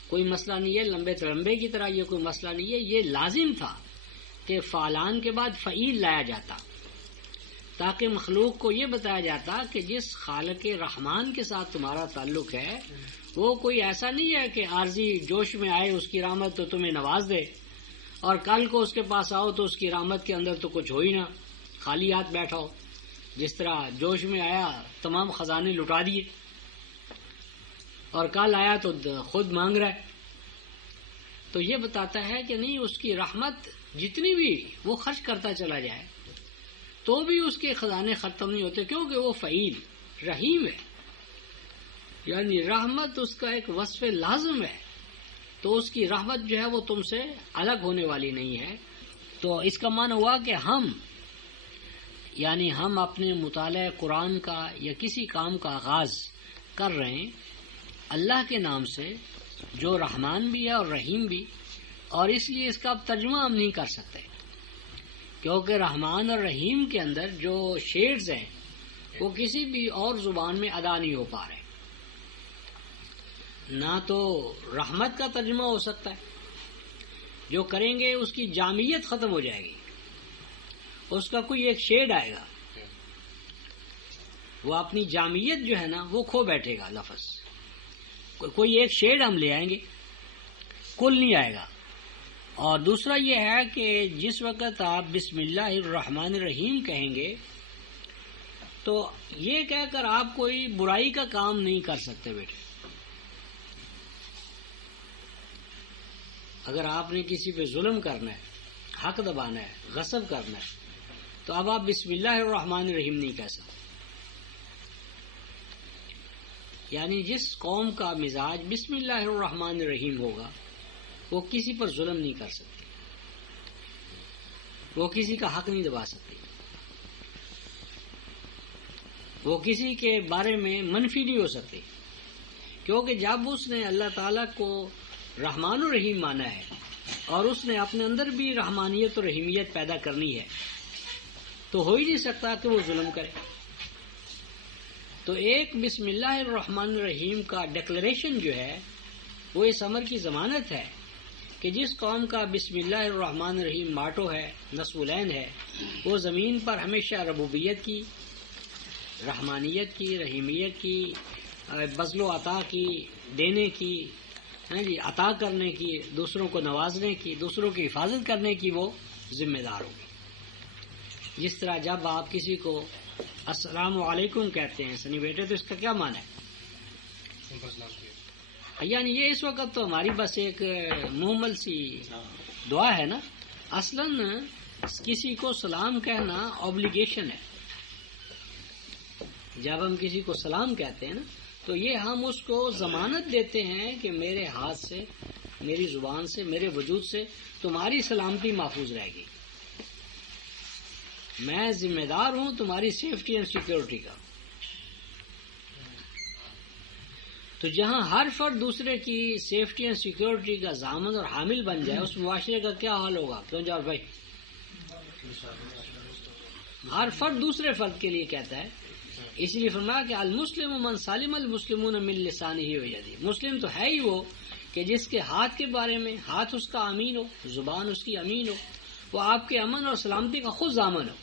کوئی مسئلہ نہیں ہے، لمبے ترمبے کی طرح یہ کوئی مسئلہ نہیں ہے. یہ لازم تھا کہ فعلان کے بعد فعیل لایا جاتا تاکہ مخلوق کو یہ بتایا جاتا کہ جس خالق رحمان کے ساتھ تمہارا تعلق ہے وہ کوئی ایسا نہیں ہے کہ عارضی جوش میں آئے اس کی رحمت تو تمہیں نواز دے اور کل کو اس کے پاس آؤ تو اس کی رحمت کے اندر تو کچھ ہو ہی نہ، خالی ہاتھ بیٹھا ہو. جس طرح جوش میں آیا تمام خزانے لٹا دیے اور کل آیا تو خود مانگ رہا ہے. تو یہ بتاتا ہے کہ نہیں، اس کی رحمت جتنی بھی وہ خرچ کرتا چلا جائے تو بھی اس کے خزانے ختم نہیں ہوتے، کیونکہ وہ فعیل رحیم ہے. یعنی رحمت اس کا ایک وصف لازم ہے، تو اس کی رحمت جو ہے وہ تم سے الگ ہونے والی نہیں ہے. تو اس کا معنی ہوا کہ ہم اپنے مطالعہ قرآن کا یا کسی کام کا آغاز کر رہے ہیں اللہ کے نام سے جو رحمان بھی ہے اور رحیم بھی. اور اس لیے اس کا اب ترجمہ ہم نہیں کر سکتے کیونکہ رحمان اور رحیم کے اندر جو شیڈز ہیں وہ کسی بھی اور زبان میں ادا نہیں ہو پا رہے. نہ تو رحمت کا ترجمہ ہو سکتا ہے، جو کریں گے اس کی جامعیت ختم ہو جائے گی، اس کا کوئی ایک شیڈ آئے گا، وہ اپنی جامعیت جو ہے نا وہ کھو بیٹھے گا. لفظ کوئی ایک شیڈ ہم لے آئیں گے، کل نہیں آئے گا. اور دوسرا یہ ہے کہ جس وقت آپ بسم اللہ الرحمن الرحیم کہیں گے تو یہ کہہ کر آپ کوئی برائی کا کام نہیں کر سکتے بیٹے. اگر آپ نے کسی پہ ظلم کرنا ہے، حق دبانا ہے، غصب کرنا ہے، تو اب آپ بسم اللہ الرحمن الرحیم نہیں کہہ سکتے. یعنی جس قوم کا مزاج بسم اللہ الرحمن الرحیم ہوگا وہ کسی پر ظلم نہیں کر سکتی، وہ کسی کا حق نہیں دبا سکتی، وہ کسی کے بارے میں منفی نہیں ہو سکتی. کیونکہ جب اس نے اللہ تعالیٰ کو رحمان و رحیم مانا ہے اور اس نے اپنے اندر بھی رحمانیت و رحیمیت پیدا کرنی ہے تو ہو ہی نہیں سکتا کہ وہ ظلم کرے. تو ایک بسم اللہ الرحمن الرحیم کا ڈکلریشن جو ہے وہ اس امر کی ضمانت ہے کہ جس قوم کا بسم اللہ الرحمن الرحیم ماٹو ہے، نصب العین ہے، وہ زمین پر ہمیشہ ربوبیت کی، رحمانیت کی، رحیمیت کی، بذل و عطا کی، دینے کی، عطا کرنے کی، دوسروں کو نوازنے کی، دوسروں کی حفاظت کرنے کی وہ ذمہ دار ہوگی۔ جس طرح جب آپ کسی کو السلام علیکم کہتے ہیں سنی بیٹے، تو اس کا کیا معنی ہے؟ یعنی یہ اس وقت تو ہماری بس ایک محمل سی دعا ہے نا، اصلاً کسی کو سلام کہنا اوبلیگیشن ہے۔ جب ہم کسی کو سلام کہتے ہیں نا تو یہ ہم اس کو ضمانت دیتے ہیں کہ میرے ہاتھ سے، میری زبان سے، میرے وجود سے تمہاری سلامتی محفوظ رہے گی، میں ذمہ دار ہوں تمہاری سیفٹی اینڈ سیکیورٹی کا۔ تو جہاں ہر فرد دوسرے کی سیفٹی اینڈ سیکیورٹی کا ضامن اور حامل بن جائے، اس معاشرے کا کیا حال ہوگا؟ کیوں جاؤ بھائی؟ ہر فرد دوسرے فرد کے لیے کہتا ہے، اس لیے فرمایا کہ المسلم من سالم المسلمون من لسانہ و یدہ، مسلم تو ہے ہی وہ کہ جس کے ہاتھ کے بارے میں ہاتھ اس کا امین ہو، زبان اس کی امین ہو، وہ آپ کے امن اور سلامتی کا خود ضامن ہو۔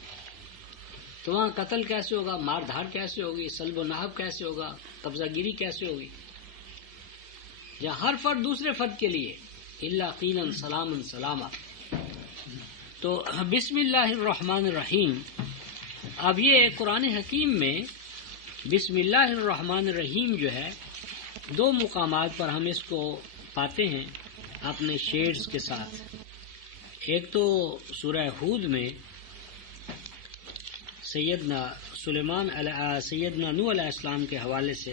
تو وہاں قتل کیسے ہوگا، مار دھاڑ کیسے ہوگی، سلب و نہب کیسے ہوگا، قبضہ گیری کیسے ہوگی؟ جہاں ہر فرد دوسرے فرد کے لیے الا قیلا سلاما سلاما۔ تو بسم اللہ الرحمن الرحیم، اب یہ قرآن حکیم میں بسم اللہ الرحمن الرحیم جو ہے دو مقامات پر ہم اس کو پاتے ہیں اپنے شیڈز کے ساتھ۔ ایک تو سورہ ہود میں سیدنا نوح علیہ السلام کے حوالے سے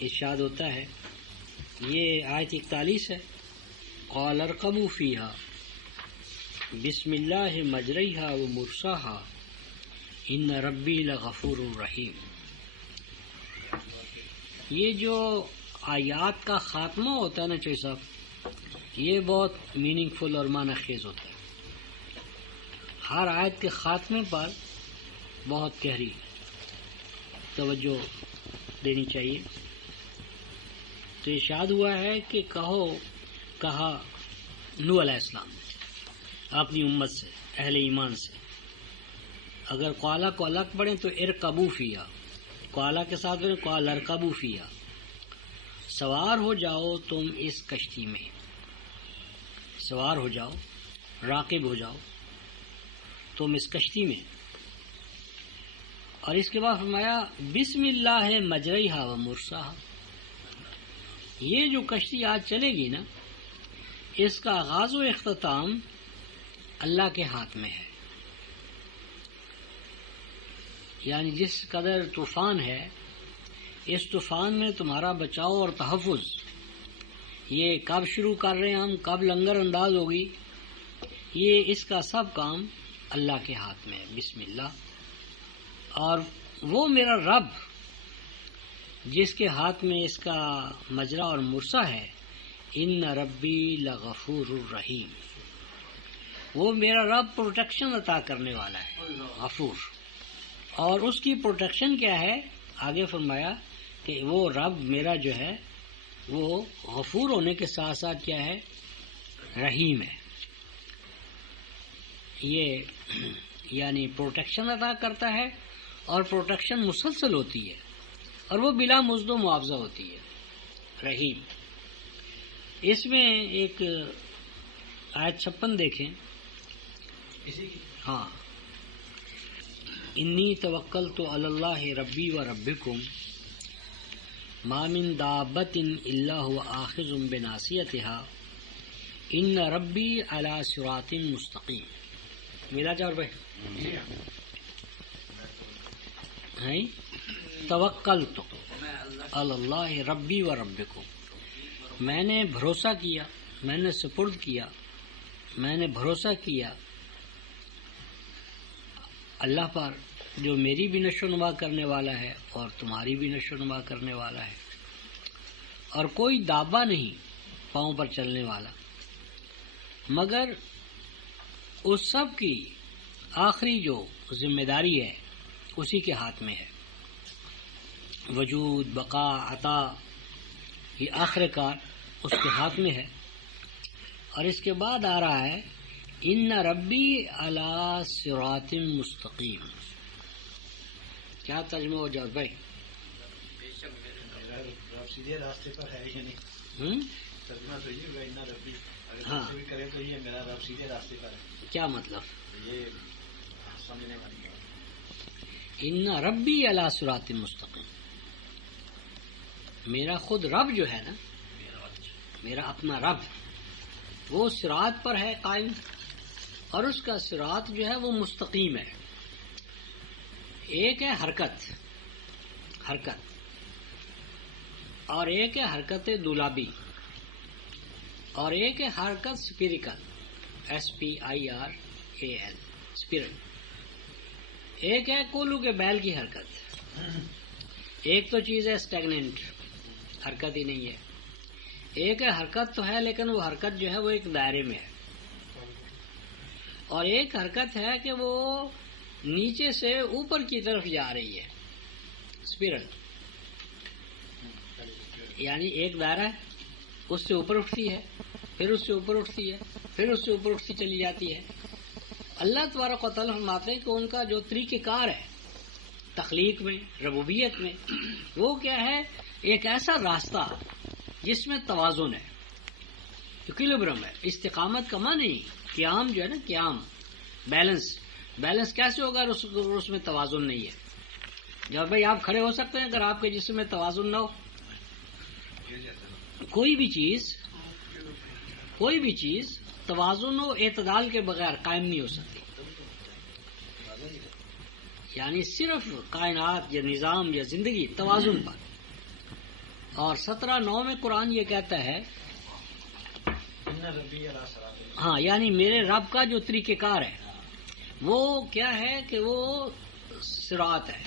ارشاد ہوتا ہے، یہ آیت 41 ہے، قال ارکبوا فیہا بسم اللہ مجریہا و مرساہا ان ربی لغفور رحیم۔ یہ جو آیات کا خاتمہ ہوتا ہے نا چوئی صاحب، یہ بہت میننگ فل اور معنی خیز ہوتا ہے۔ ہر آیت کے خاتمے پر بہت گہری توجہ دینی چاہیے۔ تو ارشاد ہوا ہے کہ کہا نوح علیہ السلام اپنی امت سے، اہل ایمان سے، اگر قالا کو الگ پڑھیں تو ارکبوا فیہا، قالا کے ساتھ پڑھیں قال ارکبوا فیہا، سوار ہو جاؤ تم اس کشتی میں، سوار ہو جاؤ، راکب ہو جاؤ تم اس کشتی میں۔ اور اس کے بعد فرمایا بسم اللہ مجریہا و مرساہا، یہ جو کشتی آج چلے گی نا، اس کا آغاز و اختتام اللہ کے ہاتھ میں ہے۔ یعنی جس قدر طوفان ہے، اس طوفان میں تمہارا بچاؤ اور تحفظ، یہ کب شروع کر رہے ہیں ہم، کب لنگر انداز ہوگی، یہ اس کا سب کام اللہ کے ہاتھ میں ہے۔ بسم اللہ، اور وہ میرا رب جس کے ہاتھ میں اس کا مجرا اور مرسا ہے، ان ربی لغفور الرحیم، وہ میرا رب پروٹیکشن عطا کرنے والا ہے، غفور۔ اور اس کی پروٹیکشن کیا ہے؟ آگے فرمایا کہ وہ رب میرا جو ہے وہ غفور ہونے کے ساتھ ساتھ کیا ہے؟ رحیم ہے۔ یہ یعنی پروٹیکشن عطا کرتا ہے، اور پروٹیکشن مسلسل ہوتی ہے، اور وہ بلا مزد و معاوضہ ہوتی ہے، رحیم۔ اس میں ایک آیت 56 دیکھیں، ہاں، انی توکلت علی اللہ ربی و ربکم ما من دابۃ الا هو آخذ بناصیتها ان ربی علی صراط مستقیم۔ میرا جاؤ بھائی ہیں، توکلت علی اللہ ربی و ربکم، میں نے بھروسہ کیا، میں نے سپرد کیا، میں نے بھروسہ کیا اللہ پر جو میری بھی نشو نما کرنے والا ہے اور تمہاری بھی نشو نما کرنے والا ہے، اور کوئی دابہ نہیں پاؤں پر چلنے والا، مگر اس سب کی آخری جو ذمہ داری ہے اسی کے ہاتھ میں ہے۔ وجود، بقا، عطا، یہ آخر کار اس کے ہاتھ میں ہے. اور اس کے بعد آ رہا ہے ان ربی علی صراط مستقیم. کیا ترجمہ ہو جاؤ بھائی؟ سیدھے راستے پر ہے ہی نہیں. ترجمہ تو یہ ہوگا ان ربی، اگر بھی کرے تو یہ میرا رب سیدھے راستے پر ہے. کیا مطلب؟ یہ سمجھنے والی بات. ان ربی علی صراط مستقیم، میرا خود رب جو ہے نا، میرا اپنا رب، وہ صراط پر ہے قائم، اور اس کا صراط جو ہے وہ مستقیم ہے. ایک ہے حرکت، اور ایک ہے حرکت دولابی، اور ایک ہے حرکت سپیریکل، SPIRAL، اسپرٹ. ایک ہے کولو کے بیل کی حرکت. ایک تو چیز ہے اسٹیگننٹ، حرکت ہی نہیں ہے. ایک ہے حرکت تو ہے لیکن وہ حرکت جو ہے وہ ایک دائرے میں ہے. اور ایک حرکت ہے کہ وہ نیچے سے اوپر کی طرف جا رہی ہے، اسپیرل. یعنی ایک دائرہ ہے، اس سے اوپر اٹھتی ہے، پھر اس سے اوپر اٹھتی ہے، پھر اس سے اوپر اٹھتی چلی جاتی ہے. اللہ تبارک و تعالیٰ فرماتے ہیں کہ ان کا جو طریقہ کار ہے تخلیق میں، ربوبیت میں، وہ کیا ہے؟ ایک ایسا راستہ جس میں توازن ہے، ایکویلیبرم ہے. استقامت کا معنی قیام جو ہے نا، قیام، بیلنس کیسے ہوگا اس میں توازن نہیں ہے. جب بھائی آپ کھڑے ہو سکتے ہیں اگر آپ کے جسم میں توازن نہ ہو؟ کوئی بھی چیز توازن و اعتدال کے بغیر قائم نہیں ہو سکتی. یعنی صرف کائنات یا نظام یا زندگی توازن پر. اور 17:9 میں قرآن یہ کہتا ہے، ہاں، یعنی میرے رب کا جو طریقہ کار ہے وہ کیا ہے کہ وہ صراط ہے.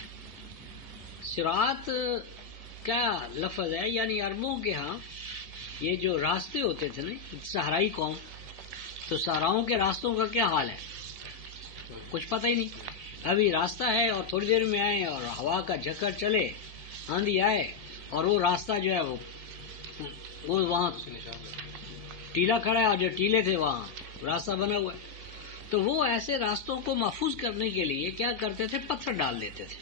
صراط کیا لفظ ہے؟ یعنی عربوں کے ہاں یہ جو راستے ہوتے تھے نا، صحرائی قوم، تو صحراؤں کے راستوں کا کیا حال ہے؟ کچھ پتہ ہی نہیں. ابھی راستہ ہے اور تھوڑی دیر میں آئے اور ہوا کا جھکڑ چلے، آندھی آئے، اور وہ راستہ جو ہے وہ وہاں ٹیلا کھڑا ہے، اور جو ٹیلے تھے وہاں راستہ بنا ہوا ہے. تو وہ ایسے راستوں کو محفوظ کرنے کے لیے کیا کرتے تھے؟ پتھر ڈال دیتے تھے.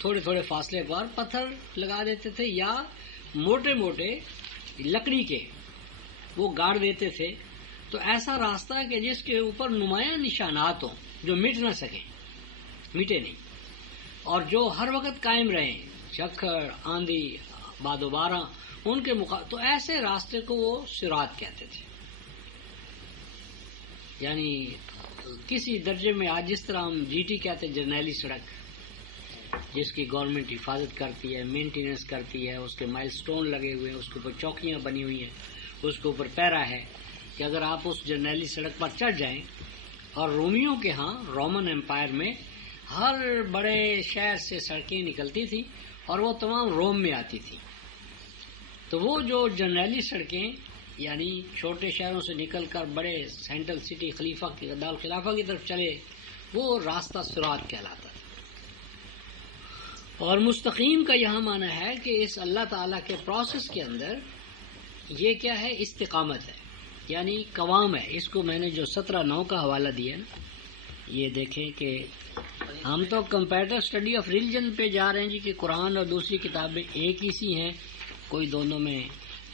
تھوڑے تھوڑے فاصلے پر پتھر لگا دیتے تھے، یا موٹے موٹے لکڑی کے وہ گاڑ دیتے تھے. تو ایسا راستہ کہ جس کے اوپر نمایاں نشانات ہوں جو مٹ نہ سکیں، مٹے نہیں، اور جو ہر وقت قائم رہیں، جھکڑ، آندھی، باد و بارہ ان کے تو ایسے راستے کو وہ صراط کہتے تھے. یعنی کسی درجے میں آج جس طرح ہم GT کہتے ہیں، جرنیلی سڑک، جس کی گورنمنٹ حفاظت کرتی ہے، مینٹیننس کرتی ہے، اس کے مائل سٹون لگے ہوئے ہیں، اس کے اوپر چوکیاں بنی ہوئی ہیں، اس کے اوپر پیرا ہے کہ اگر آپ اس جرنیلی سڑک پر چڑھ جائیں. اور رومیوں کے ہاں، رومن امپائر میں ہر بڑے شہر سے سڑکیں نکلتی تھیں اور وہ تمام روم میں آتی تھی. تو وہ جو جرنیلی سڑکیں یعنی چھوٹے شہروں سے نکل کر بڑے سینٹرل سٹی خلیفہ کی دار خلافہ کی طرف چلے، وہ راستہ صراط کہلاتا ہے. اور مستقیم کا یہاں معنی ہے کہ اس اللہ تعالیٰ کے پروسیس کے اندر یہ کیا ہے؟ استقامت ہے، یعنی قوام ہے. اس کو میں نے جو 17:9 کا حوالہ دیا نا، یہ دیکھیں کہ ہم تو کمپیریٹو اسٹڈی آف ریلیجن پہ جا رہے ہیں جی، کہ قرآن اور دوسری کتابیں ایک ہی سی ہیں، کوئی دونوں میں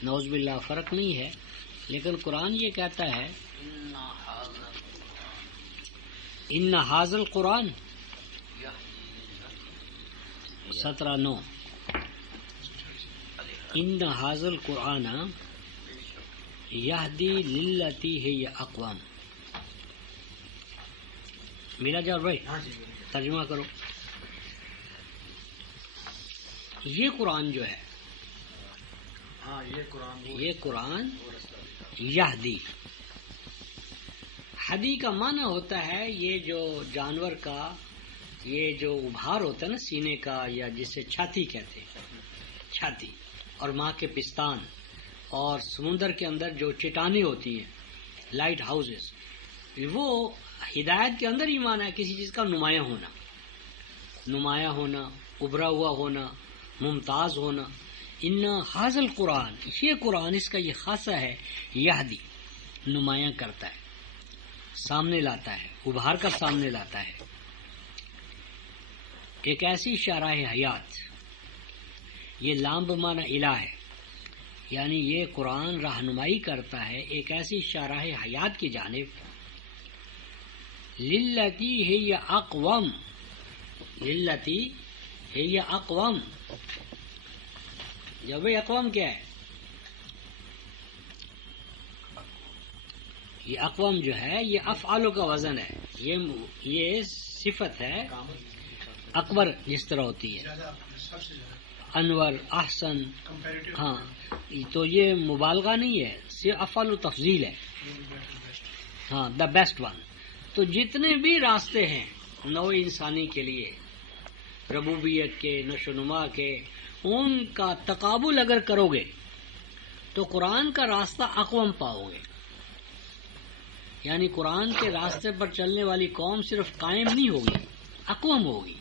نعوذ باللہ فرق نہیں ہے. لیکن قرآن یہ کہتا ہے ان حاذل قرآن 17:9 ان حاذل قرآن یہدی للتی ہی اقوام. میرا جواب بھائی ترجمہ کرو. یہ قرآن جو ہے، یہ قرآن یہدی، ہدی کا معنی ہوتا ہے یہ جو جانور کا یہ جو ابھار ہوتا ہے نا سینے کا، یا جسے چھاتی کہتے ہیں، چھاتی، اور ماں کے پستان، اور سمندر کے اندر جو چٹانیں ہوتی ہیں، لائٹ ہاؤسز، وہ ہدایت کے اندر ہی معنی ہے کسی چیز کا نمایاں ہونا. نمایاں ہونا، ابھرا ہوا ہونا، ممتاز ہونا. ان حاضل قرآن، یہ قرآن اس کا یہ خاصہ ہے، یہدی نمایاں کرتا ہے، سامنے لاتا ہے، ابھار کر سامنے لاتا ہے ایک ایسی شرح حیات. یہ لام بمعنی الہ ہے، یعنی یہ قرآن رہنمائی کرتا ہے ایک ایسی شرح حیات کی جانب. للتی ہی اقوم، للتی ہی اقوم. جب اقوام کیا ہے؟ یہ اقوام جو ہے یہ افعالوں کا وزن ہے، یہ صفت ہے اکبر جس طرح ہوتی ہے، انور، احسن. ہاں تو یہ مبالغہ نہیں ہے، صرف افعال و تفضیل ہے. ہاں دا بیسٹ ون. تو جتنے بھی راستے ہیں نوع انسانی کے لیے، ربوبیت کے، نشو و نما کے، ان کا تقابل اگر کرو گے تو قرآن کا راستہ اقوام پاؤ گے. یعنی قرآن کے راستے پر چلنے والی قوم صرف قائم نہیں ہوگی، اقوام ہوگی.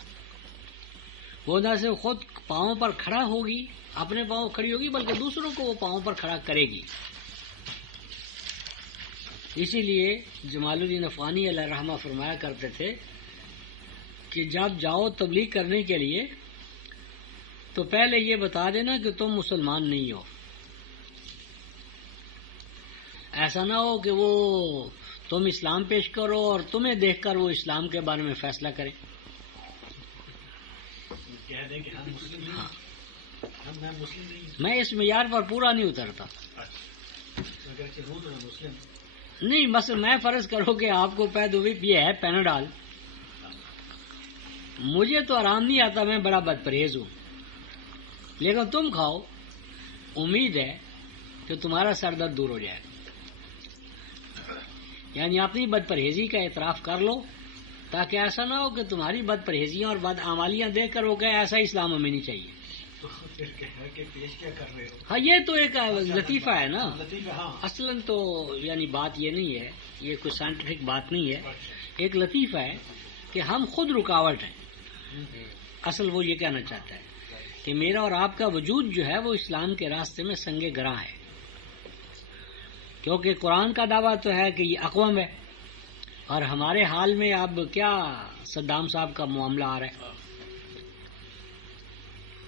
وہ نہ صرف خود پاؤں پر کھڑا ہوگی، اپنے پاؤں کھڑی ہوگی، بلکہ دوسروں کو وہ پاؤں پر کھڑا کرے گی. اسی لیے جمال الدین افغانی علیہ رحمہ فرمایا کرتے تھے کہ جب جاؤ تبلیغ کرنے کے لیے تو پہلے یہ بتا دینا کہ تم مسلمان نہیں ہو. ایسا نہ ہو کہ وہ تم اسلام پیش کرو اور تمہیں دیکھ کر وہ اسلام کے بارے میں فیصلہ کرے. میں اس معیار پر پورا نہیں اترتا. نہیں، بس میں فرض کرو کہ آپ کو پیدویپ یہ ہے پیناڈال، مجھے تو آرام نہیں آتا، میں بڑا بد پرہیز ہوں، لیکن تم کھاؤ، امید ہے کہ تمہارا سر درد دور ہو جائے. یعنی اپنی بد پرہیزی کا اعتراف کر لو تاکہ ایسا نہ ہو کہ تمہاری بد پرہیزیاں اور بد اعمالیاں دیکھ کر وہ کہے ایسا اسلام ہمیں نہیں چاہیے. ہاں یہ تو ایک لطیفہ ہے نا، اصلاً تو یعنی بات یہ نہیں ہے، یہ کوئی سائنٹیفک بات نہیں ہے، ایک لطیفہ ہے کہ ہم خود رکاوٹ ہیں. اصل وہ یہ کہنا چاہتا ہے کہ میرا اور آپ کا وجود جو ہے وہ اسلام کے راستے میں سنگ گراں ہے، کیونکہ قرآن کا دعویٰ تو ہے کہ یہ اقوام ہے، اور ہمارے حال میں اب کیا صدام صاحب کا معاملہ آ رہا ہے.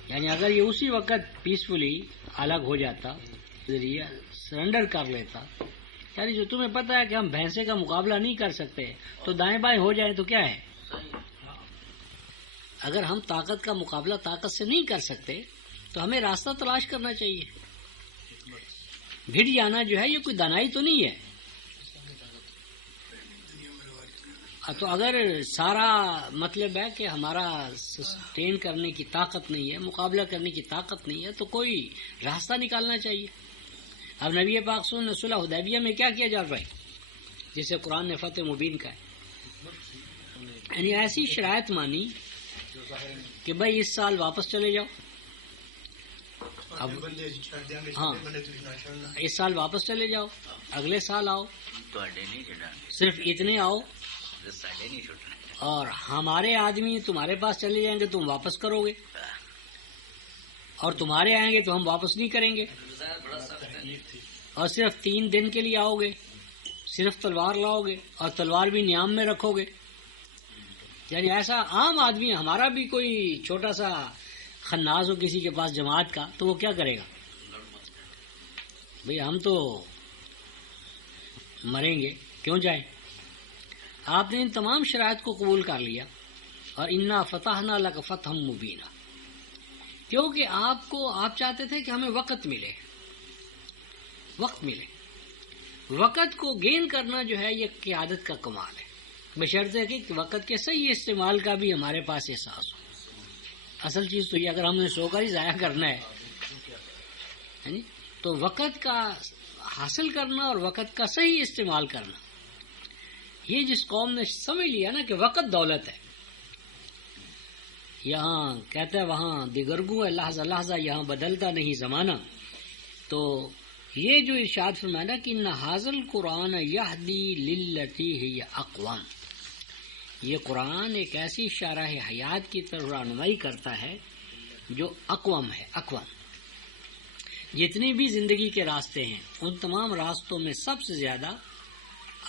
یعنی اگر یہ اسی وقت پیسفلی الگ ہو جاتا، سرنڈر کر لیتا، یعنی جو تمہیں پتہ ہے کہ ہم بھینسے کا مقابلہ نہیں کر سکتے تو دائیں بائیں ہو جائیں تو کیا ہے. اگر ہم طاقت کا مقابلہ طاقت سے نہیں کر سکتے تو ہمیں راستہ تلاش کرنا چاہیے. بھیڑ جانا جو ہے یہ کوئی دانائی تو نہیں ہے. تو اگر سارا مطلب ہے کہ ہمارا سسٹین کرنے کی طاقت نہیں ہے، مقابلہ کرنے کی طاقت نہیں ہے، تو کوئی راستہ نکالنا چاہیے. اب نبی پاک صلی اللہ علیہ وسلم نے صلح حدیبیہ میں کیا کیا جا رہا ہے جسے قرآن نے فتح مبین کا ہے، یعنی ایسی شرائط مانی کہ بھائی اس سال واپس چلے جاؤ. اب ہاں اس سال واپس چلے جاؤ، اگلے سال آؤ، صرف اتنے آؤ، اور ہمارے آدمی تمہارے پاس چلے جائیں گے تم واپس کرو گے، اور تمہارے آئیں گے تو ہم واپس نہیں کریں گے، اور صرف 3 دن کے لیے آؤ گے، صرف تلوار لاؤ گے اور تلوار بھی نیام میں رکھو گے. یعنی ایسا عام آدمی، ہمارا بھی کوئی چھوٹا سا خناس ہو کسی کے پاس جماعت کا تو وہ کیا کرے گا؟ بھئی ہم تو مریں گے، کیوں جائیں؟ آپ نے ان تمام شرائط کو قبول کر لیا، اور انا فتحنا لک فتحا مبینا، کیونکہ آپ چاہتے تھے کہ ہمیں وقت ملے. وقت کو گین کرنا جو ہے یہ قیادت کا کمال ہے، بشرطے کہ وقت کے صحیح استعمال کا بھی ہمارے پاس احساس ہو. اصل چیز تو یہ اگر ہم نے سو کر ہی ضائع کرنا ہے تو وقت کا حاصل کرنا اور وقت کا صحیح استعمال کرنا، یہ جس قوم نے سمجھ لیا نا کہ وقت دولت ہے، یہاں کہتا ہے وہاں دیگرگو ہے لحظہ لحظہ، یہاں بدلتا نہیں زمانہ. تو یہ جو ارشاد فرمایا کہ ان حاضل قرآن یہدی للتی ہی اقوام، یہ قرآن ایک ایسی شرح حیات کی طرف رہنمائی کرتا ہے جو اقوم ہے. اقوم جتنی بھی زندگی کے راستے ہیں ان تمام راستوں میں سب سے زیادہ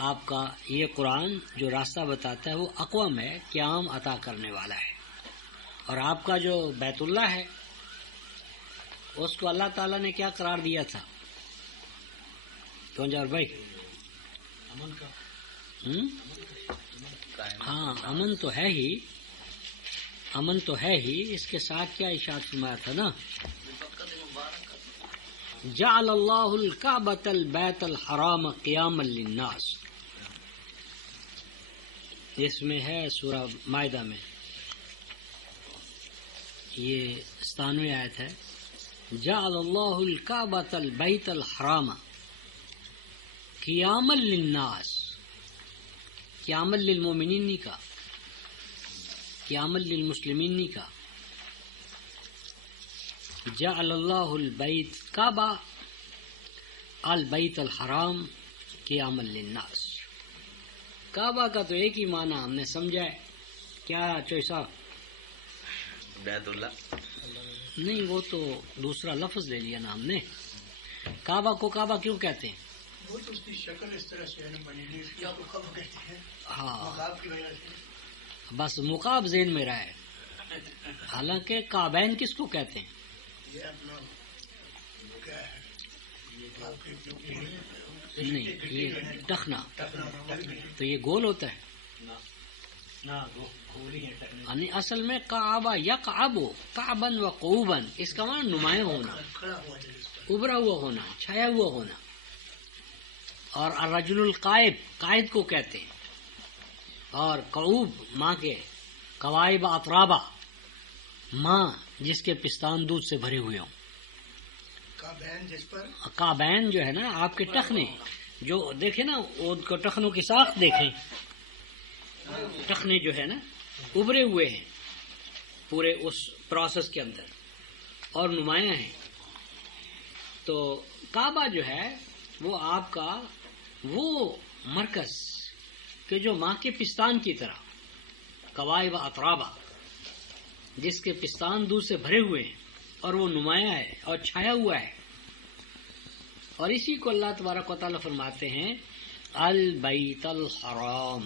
آپ کا یہ قرآن جو راستہ بتاتا ہے وہ اقوم ہے، قیام عطا کرنے والا ہے. اور آپ کا جو بیت اللہ ہے اس کو اللہ تعالیٰ نے کیا قرار دیا تھا؟ کون جاور بھائی؟ امن کا ہاں امن تو ہے ہی، امن تو ہے ہی. اس کے ساتھ کیا ارشاد فرمایا تھا نا، جعل اللہ الکعبۃ البیت الحرام قیاما للناس. اس میں ہے سورہ مائدہ میں، یہ 97 آیت ہے. جعل اللہ الکعبۃ البیت الحرام قیاما للناس. قیاما للمومنین نہیں کہا، قیاما للمسلمین نہیں کہا. جعل اللہ البیت کعبہ البیت الحرام قیاما للناس. کعبہ کا تو ایک ہی معنی ہم نے سمجھا ہے. کیا چوئی صاحب؟ بیت اللہ نہیں، وہ تو دوسرا لفظ لے لیا نا ہم نے. کعبہ کو کعبہ کیوں کہتے ہیں؟ وہ تو اس کی شکل اس طرح سے ہے نا بنی ہوئی، اس کی آپ کو کب کہتے ہیں ہاں مقاب کی وجہ سے. بس مقاب ذہن میں رہا ہے. حالانکہ کعبین کس کو کہتے ہیں؟ یہ اپنا کیا ہے آپ کے جو نہیں، یہ ٹخنا ٹکنا تو یہ گول ہوتا ہے. یعنی اصل میں کعبہ یقعب کعبن و قوبن، اس کا معنی نمایاں ہونا، کھڑا ہوا ہے اس پر. ابھرا ہوا ہونا، چھایا ہوا ہونا. اور الرجل القائب قائد کو کہتے ہیں. اور قعوب ماں کے، قوائب اطرابہ ماں جس کے پستان دودھ سے بھرے ہوئے ہوں. کا بہن جس پر کعبین جو ہے نا آپ کے ٹخنے، جو دیکھیں نا ان کو ٹخنوں کی ساخت دیکھیں، ٹخنے جو ہے نا ابھرے ہوئے ہیں پورے اس پروسیس کے اندر اور نمایاں ہیں. تو کعبہ جو ہے وہ آپ کا وہ مرکز کہ جو ماں کے پستان کی طرح، قوائب اطرابہ جس کے پستان دودھ سے بھرے ہوئے ہیں اور وہ نمایاں ہے اور چھایا ہوا ہے. اور اسی کو اللہ تبارک و تعالیٰ فرماتے ہیں البیت الحرام.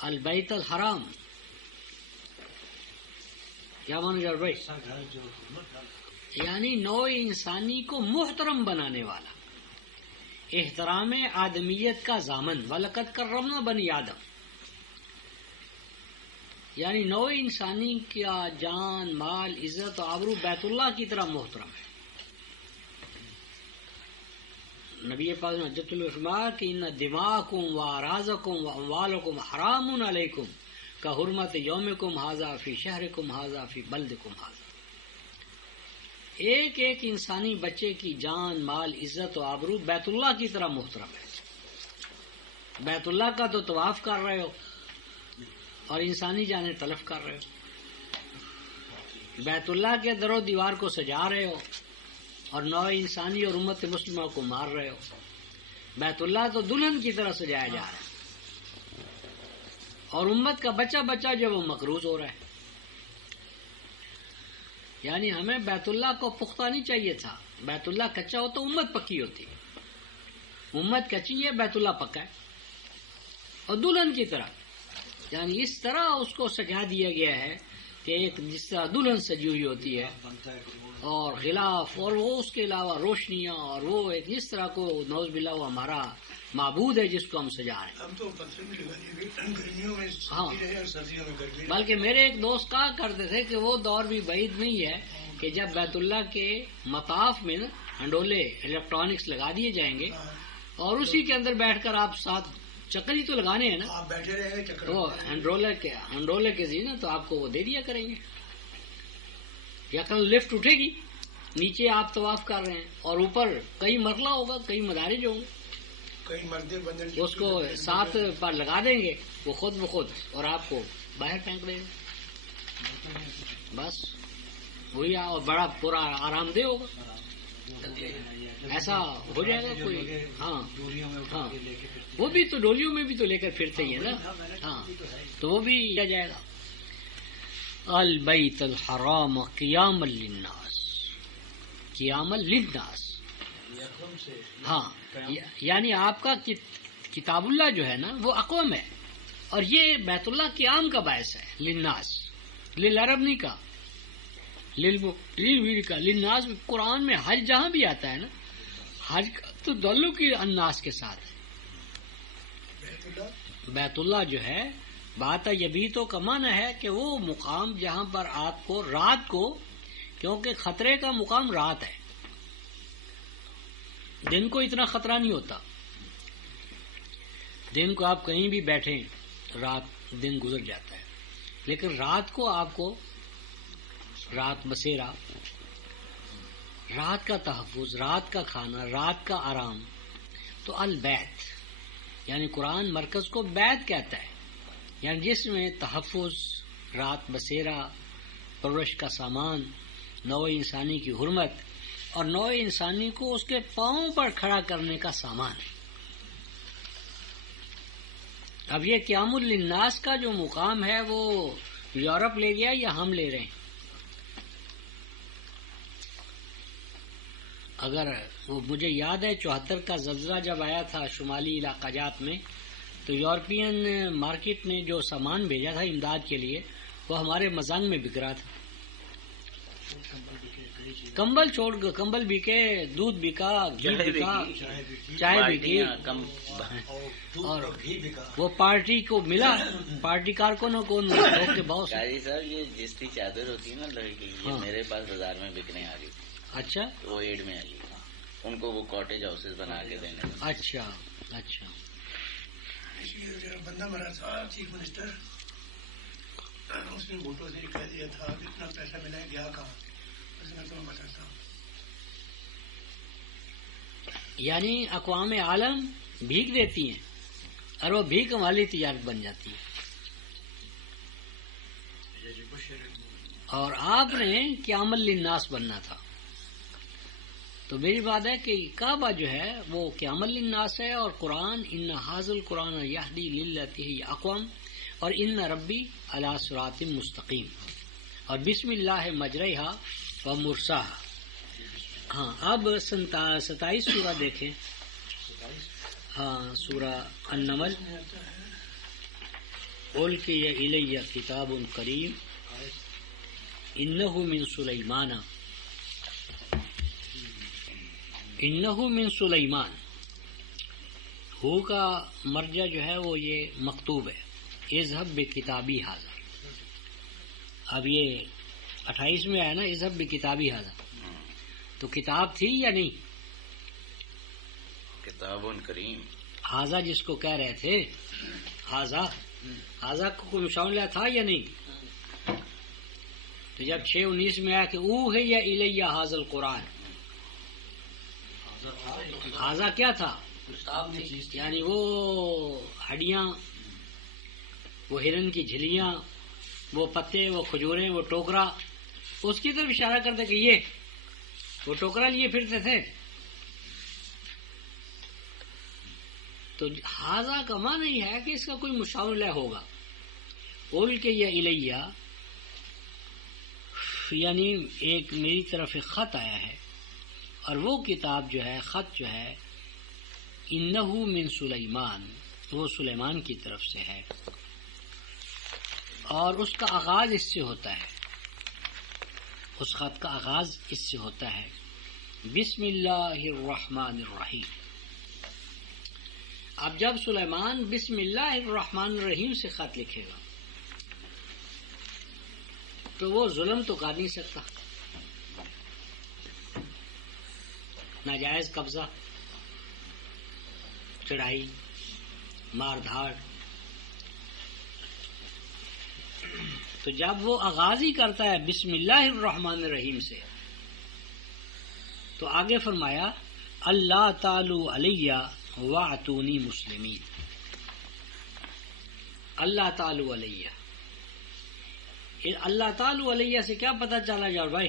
البیت الحرام کیا مانو جا بھائی؟ یعنی نوع انسانی کو محترم بنانے والا، احترام آدمیت کا ضامن. وَلَقَدْ كَرَّمْنَا بَنِي آدم. یعنی نوع انسانی کا جان، مال، عزت و آبرو بیت اللہ کی طرح محترم ہے. نبی پاک نے حجۃ العلماء کہ ان دماءکم و اعراضکم و اموالکم حرام علیکم کحرمت یومکم ھذا فی شہرکم ھذا فی بلدکم ھذا. ایک ایک انسانی بچے کی جان، مال، عزت و آبرو بیت اللہ کی طرح محترم ہے. بیت اللہ کا تو طواف کر رہے ہو اور انسانی جانیں تلف کر رہے ہو. بیت اللہ کے در و دیوار کو سجا رہے ہو اور نوع انسانی اور امت مسلمہ کو مار رہے ہو. بیت اللہ تو دلہن کی طرح سجایا جا رہا ہے اور امت کا بچہ بچہ جو وہ مقروض ہو رہا ہے. یعنی ہمیں بیت اللہ کو پختہ نہیں چاہیے تھا. بیت اللہ کچا ہو تو امت پکی ہوتی. امت کچی ہے، بیت اللہ پکا ہے. اور دلہن کی طرح یعنی اس طرح اس کو سجا دیا گیا ہے کہ ایک جس طرح دلہن سجی ہوئی ہوتی ہے اور غلاف اور وہ اس کے علاوہ روشنیاں اور وہ ایک جس طرح کو نوز باللہ وہ ہمارا معبود ہے جس کو ہم سجا رہے ہیں. ہم تو پتھر بھی لگانے گرمیوں میں ہاں. رہے اور سردیوں میں گرمی. بلکہ میرے ایک دوست کہا کرتے تھے کہ وہ دور بھی بعید نہیں ہے کہ جب بیت اللہ کے مطاف میں نا ہنڈولے الیکٹرانکس لگا دیے جائیں گے اور اسی کے اندر بیٹھ کر آپ ساتھ چکر ہی تو لگانے ہیں نا، آپ بیٹھے رہے ہیں چکر تو ہنڈرولے کے ذریعے نا تو آپ کو وہ دے دیا کریں گے. یا کل لفٹ اٹھے گی، نیچے آپ طواف کر رہے ہیں اور اوپر کئی مرحلہ ہوگا، کئی مدارج ہوں گے، کئی مردے بندر اس کو ساتھ پر لگا دیں گے وہ خود بخود اور آپ کو باہر پھینک دیں گے. بس وہی اور بڑا پورا آرام دہ ہوگا. ایسا ہو جائے گا کوئی؟ ہاں ڈولیوں میں اٹھا ہاں کے لے کے پھر وہ بھی تو ڈولیوں میں بھی تو لے کر پھرتے ہی ہے نا. ہاں تو وہ بھی کیا جائے گا. البیت الحرام قیاما للناس، قیاما للناس. اقوام سے ہاں یعنی آپ کا کتاب اللہ جو ہے نا وہ اقوام ہے، اور یہ بیت اللہ قیام کا باعث ہے. للناس، للعرب نہیں کا، کا للناس. قرآن میں حج جہاں بھی آتا ہے نا، حج تو دلو کی الناس کے ساتھ ہے. بیت اللہ جو ہے بات یہ بھی تو کمانا ہے کہ وہ مقام جہاں پر آپ کو رات کو، کیونکہ خطرے کا مقام رات ہے، دن کو اتنا خطرہ نہیں ہوتا. دن کو آپ کہیں بھی بیٹھیں رات دن گزر جاتا ہے، لیکن رات کو آپ کو رات بسیرا، رات کا تحفظ، رات کا کھانا، رات کا آرام. تو البیت یعنی قرآن مرکز کو بیت کہتا ہے، یعنی جس میں تحفظ، رات بسیرا، پرورش کا سامان، نوع انسانی کی حرمت اور نوع انسانی کو اس کے پاؤں پر کھڑا کرنے کا سامان ہے. اب یہ قیام للناس کا جو مقام ہے وہ یورپ لے گیا یا ہم لے رہے ہیں؟ اگر وہ مجھے یاد ہے 74 کا زلزلہ جب آیا تھا شمالی علاقہ جات میں، تو یورپین مارکیٹ نے جو سامان بھیجا تھا امداد کے لیے وہ ہمارے مزنگ میں بک رہا تھا. کمبل چھوڑ کر کمبل بکے، دودھ بکا، گھی بکا، چائے بکی، اور وہ پارٹی کو ملا، پارٹی کارکنوں کو کے بہت. قاضی صاحب یہ جس کی چادر ہوتی ہے نا لڑکی کی، یہ میرے پاس بازار میں بکنے آ گئی. اچھا وہ ایڈ میں آئی، ان کو وہ کاٹیج ہاؤسز بنا کے دینے. اچھا اچھا. بندہ مرا تھا چیف منسٹر، اس نے ووٹوں سے کہہ دیا تھا کتنا پیسہ ملا ہے، گیا کہاں، اس میں تمہیں بتاتا ہوں. یعنی اقوام عالم بھیک دیتی ہیں اور وہ بھیک والی تجارت بن جاتی ہے. اور آپ نے قیام للناس بننا تھا. تو میری بات ہے کہ کعبہ جو ہے وہ قیام للناس ہے، اور قرآن ان ھذا القرآن یہدی للتی ہی اقوام، اور ان ربی علی صراط مستقیم، اور بسم اللہ مجریہا و مرساہا. ہاں اب 27 سورہ دیکھیں. ہاں سورہ النمل. القی الی کتاب کریم انہ من سلیمان، انہ من سلیمان. ہو کا مرجع جو ہے وہ یہ مکتوب ہے، اذهب بکتابی ھذا. اب یہ 28 میں آیا نا اذهب بکتابی ھذا، تو کتاب تھی یا نہیں؟ کتاب کریم. ھذا جس کو کہہ رہے تھے، ھذا کو کوئی مشاولہ تھا یا نہیں؟ تو جب 6:19 میں آیا کہ اوحی الی ھذا القرآن، ھذا کیا تھا؟ یعنی وہ ہڈیاں، وہ ہرن کی جھلیاں، وہ پتے، وہ کھجوریں، وہ ٹوکرا، اس کی طرف اشارہ کرتے کہ یہ وہ ٹوکرا لیے پھرتے تھے. تو ھذا کا معنی نہیں ہے کہ اس کا کوئی مشاولہ ہوگا. القی الیہ یعنی ایک میری طرف ایک خط آیا ہے، اور وہ کتاب جو ہے، خط جو ہے، انہ من سلیمان، وہ سلیمان کی طرف سے ہے، اور اس کا آغاز اس سے ہوتا ہے، اس خط کا آغاز اس سے ہوتا ہے بسم اللہ الرحمن الرحیم. اب جب سلیمان بسم اللہ الرحمن الرحیم سے خط لکھے گا تو وہ ظلم تو کر نہیں سکتا، ناجائز قبضہ، چڑھائی، مار دھاڑ. تو جب وہ آغاز ہی کرتا ہے بسم اللہ الرحمن الرحیم سے، تو آگے فرمایا اللہ تعالی علیہ وَأْتُونِي مسلمین. اللہ تعالی علیہ، اللہ تعالی علیہ سے کیا پتہ چلا جاؤ بھائی؟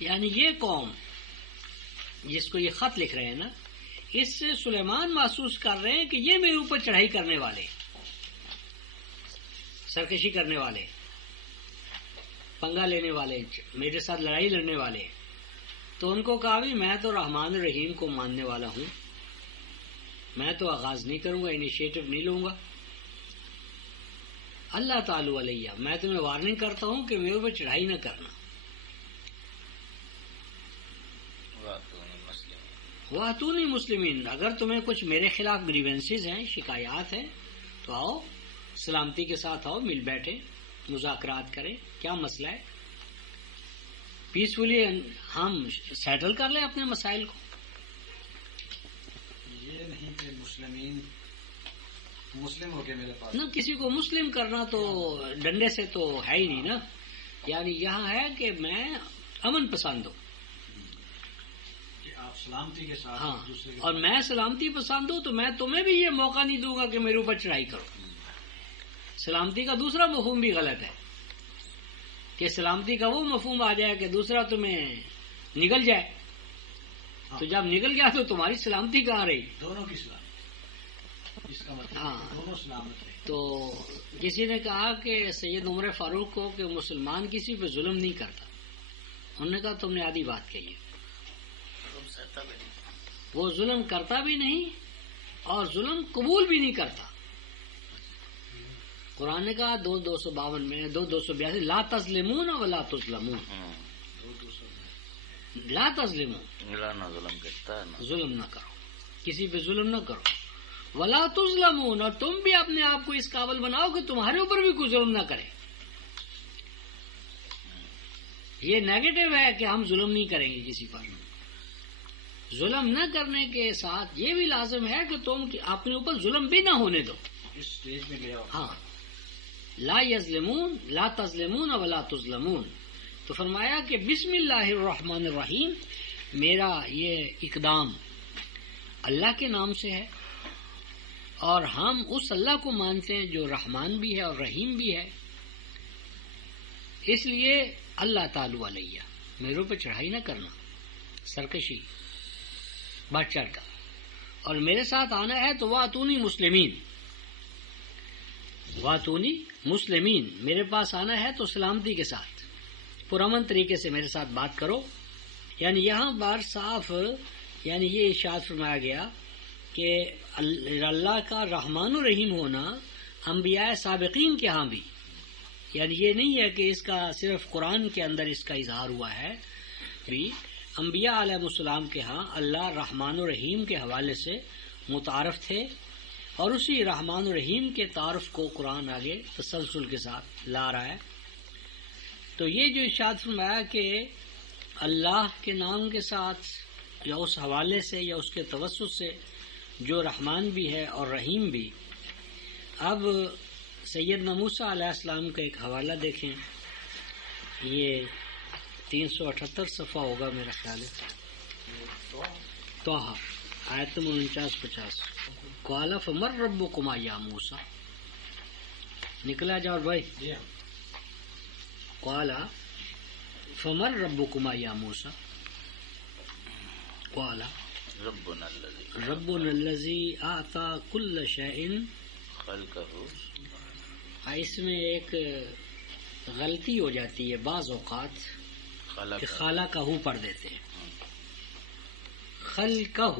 یعنی یہ قوم جس کو یہ خط لکھ رہے ہیں نا، اس سے سلیمان محسوس کر رہے ہیں کہ یہ میرے اوپر چڑھائی کرنے والے، سرکشی کرنے والے، پنگا لینے والے، میرے ساتھ لڑائی لڑنے والے. تو ان کو کہا بھی میں تو رحمان الرحیم کو ماننے والا ہوں، میں تو آغاز نہیں کروں گا، انیشیٹو نہیں لوں گا. اللہ تعالی علیہ، میں تمہیں وارننگ کرتا ہوں کہ میرے اوپر چڑھائی نہ کرنا. وَأْتُونِي مسلمین، اگر تمہیں کچھ میرے خلاف گریونسز ہیں، شکایات ہیں، تو آؤ، سلامتی کے ساتھ آؤ، مل بیٹھے، مذاکرات کریں، کیا مسئلہ ہے، پیسفلی ہم سیٹل کر لیں اپنے مسائل کو. یہ نہیں کہ مسلم ہو کے میرے پاس نہ کسی کو مسلم کرنا تو ڈنڈے سے تو ہے ہی نہیں نا. یعنی یہاں ہے کہ میں امن پسند ہوں، کہ آپ سلامتی کے ساتھ ہاں، دوسرے کے اور میں سلامتی پسند ہوں، تو میں تمہیں بھی یہ موقع نہیں دوں گا کہ میرے اوپر چڑھائی کرو. سلامتی کا دوسرا مفہوم بھی غلط ہے کہ سلامتی کا وہ مفہوم آ جائے کہ دوسرا تمہیں نگل جائے. تو جب نگل گیا تو تمہاری سلامتی کہاں رہی؟ دونوں کی سلامتی، اس کا مطلب ہاں. دونوں سلامت رہے. تو کسی نے کہا کہ سید عمر فاروق کو کہ مسلمان کسی پہ ظلم نہیں کرتا. انہوں نے کہا تم نے آدھی بات کہی ہے، وہ ظلم کرتا بھی نہیں اور ظلم قبول بھی نہیں کرتا. قرآن نے کہا 252 میں 282 لا تظلمون ولا تظلمون، لا تظلمون، نہ ظلم کرتا ہے، ظلم نہ کرو، کسی پہ ظلم نہ کرو، ولا تظلمون، اور تم بھی اپنے آپ کو اس قابل بناؤ کہ تمہارے اوپر بھی کوئی ظلم نہ کرے. یہ نیگیٹو ہے کہ ہم ظلم نہیں کریں گے کسی پر. ظلم نہ کرنے کے ساتھ یہ بھی لازم ہے کہ تم اپنے اوپر ظلم بھی نہ ہونے دو. اس سٹیج میں گیا. ہاں، لا یظلمون لا تظلمون ولا تظلمون. تو فرمایا کہ بسم اللہ الرحمن الرحیم، میرا یہ اقدام اللہ کے نام سے ہے، اور ہم اس اللہ کو مانتے ہیں جو رحمان بھی ہے اور رحیم بھی ہے. اس لیے اللہ تعالی علیہ، میرے اوپر چڑھائی نہ کرنا، سرکشی بڑھ چڑھ کر، اور میرے ساتھ آنا ہے تو وَأْتُونِي مسلمین، وَأْتُونِي مسلمین، میرے پاس آنا ہے تو سلامتی کے ساتھ، پرامن طریقے سے میرے ساتھ بات کرو. یعنی یہاں بار صاف یعنی یہ ارشاد فرمایا گیا کہ اللہ کا رحمان و رحیم ہونا انبیاء سابقین کے ہاں بھی، یعنی یہ نہیں ہے کہ اس کا صرف قرآن کے اندر اس کا اظہار ہوا ہے، بھی انبیاء علیہ السلام کے ہاں اللہ رحمان و رحیم کے حوالے سے متعارف تھے، اور اسی رحمان و رحیم کے تعارف کو قرآن آگے تسلسل کے ساتھ لا رہا ہے. تو یہ جو ارشاد فرمایا کہ اللہ کے نام کے ساتھ یا اس حوالے سے یا اس کے توسط سے جو رحمان بھی ہے اور رحیم بھی. اب سیدنا موسیٰ علیہ السلام کا ایک حوالہ دیکھیں، یہ 378 صفحہ ہوگا میرا خیال ہے، توحہ آیت نمبر 49-50. قال فمن ربکما یا موسیٰ، نکلا جاؤ بھائی. قال فمن ربکما یا موسیٰ، قال ربنا الذی اعطى کل شیء خلقہ. اس میں ایک غلطی ہو جاتی ہے بعض اوقات کہ خالقہ پڑھ دیتے ہیں، خلقہ،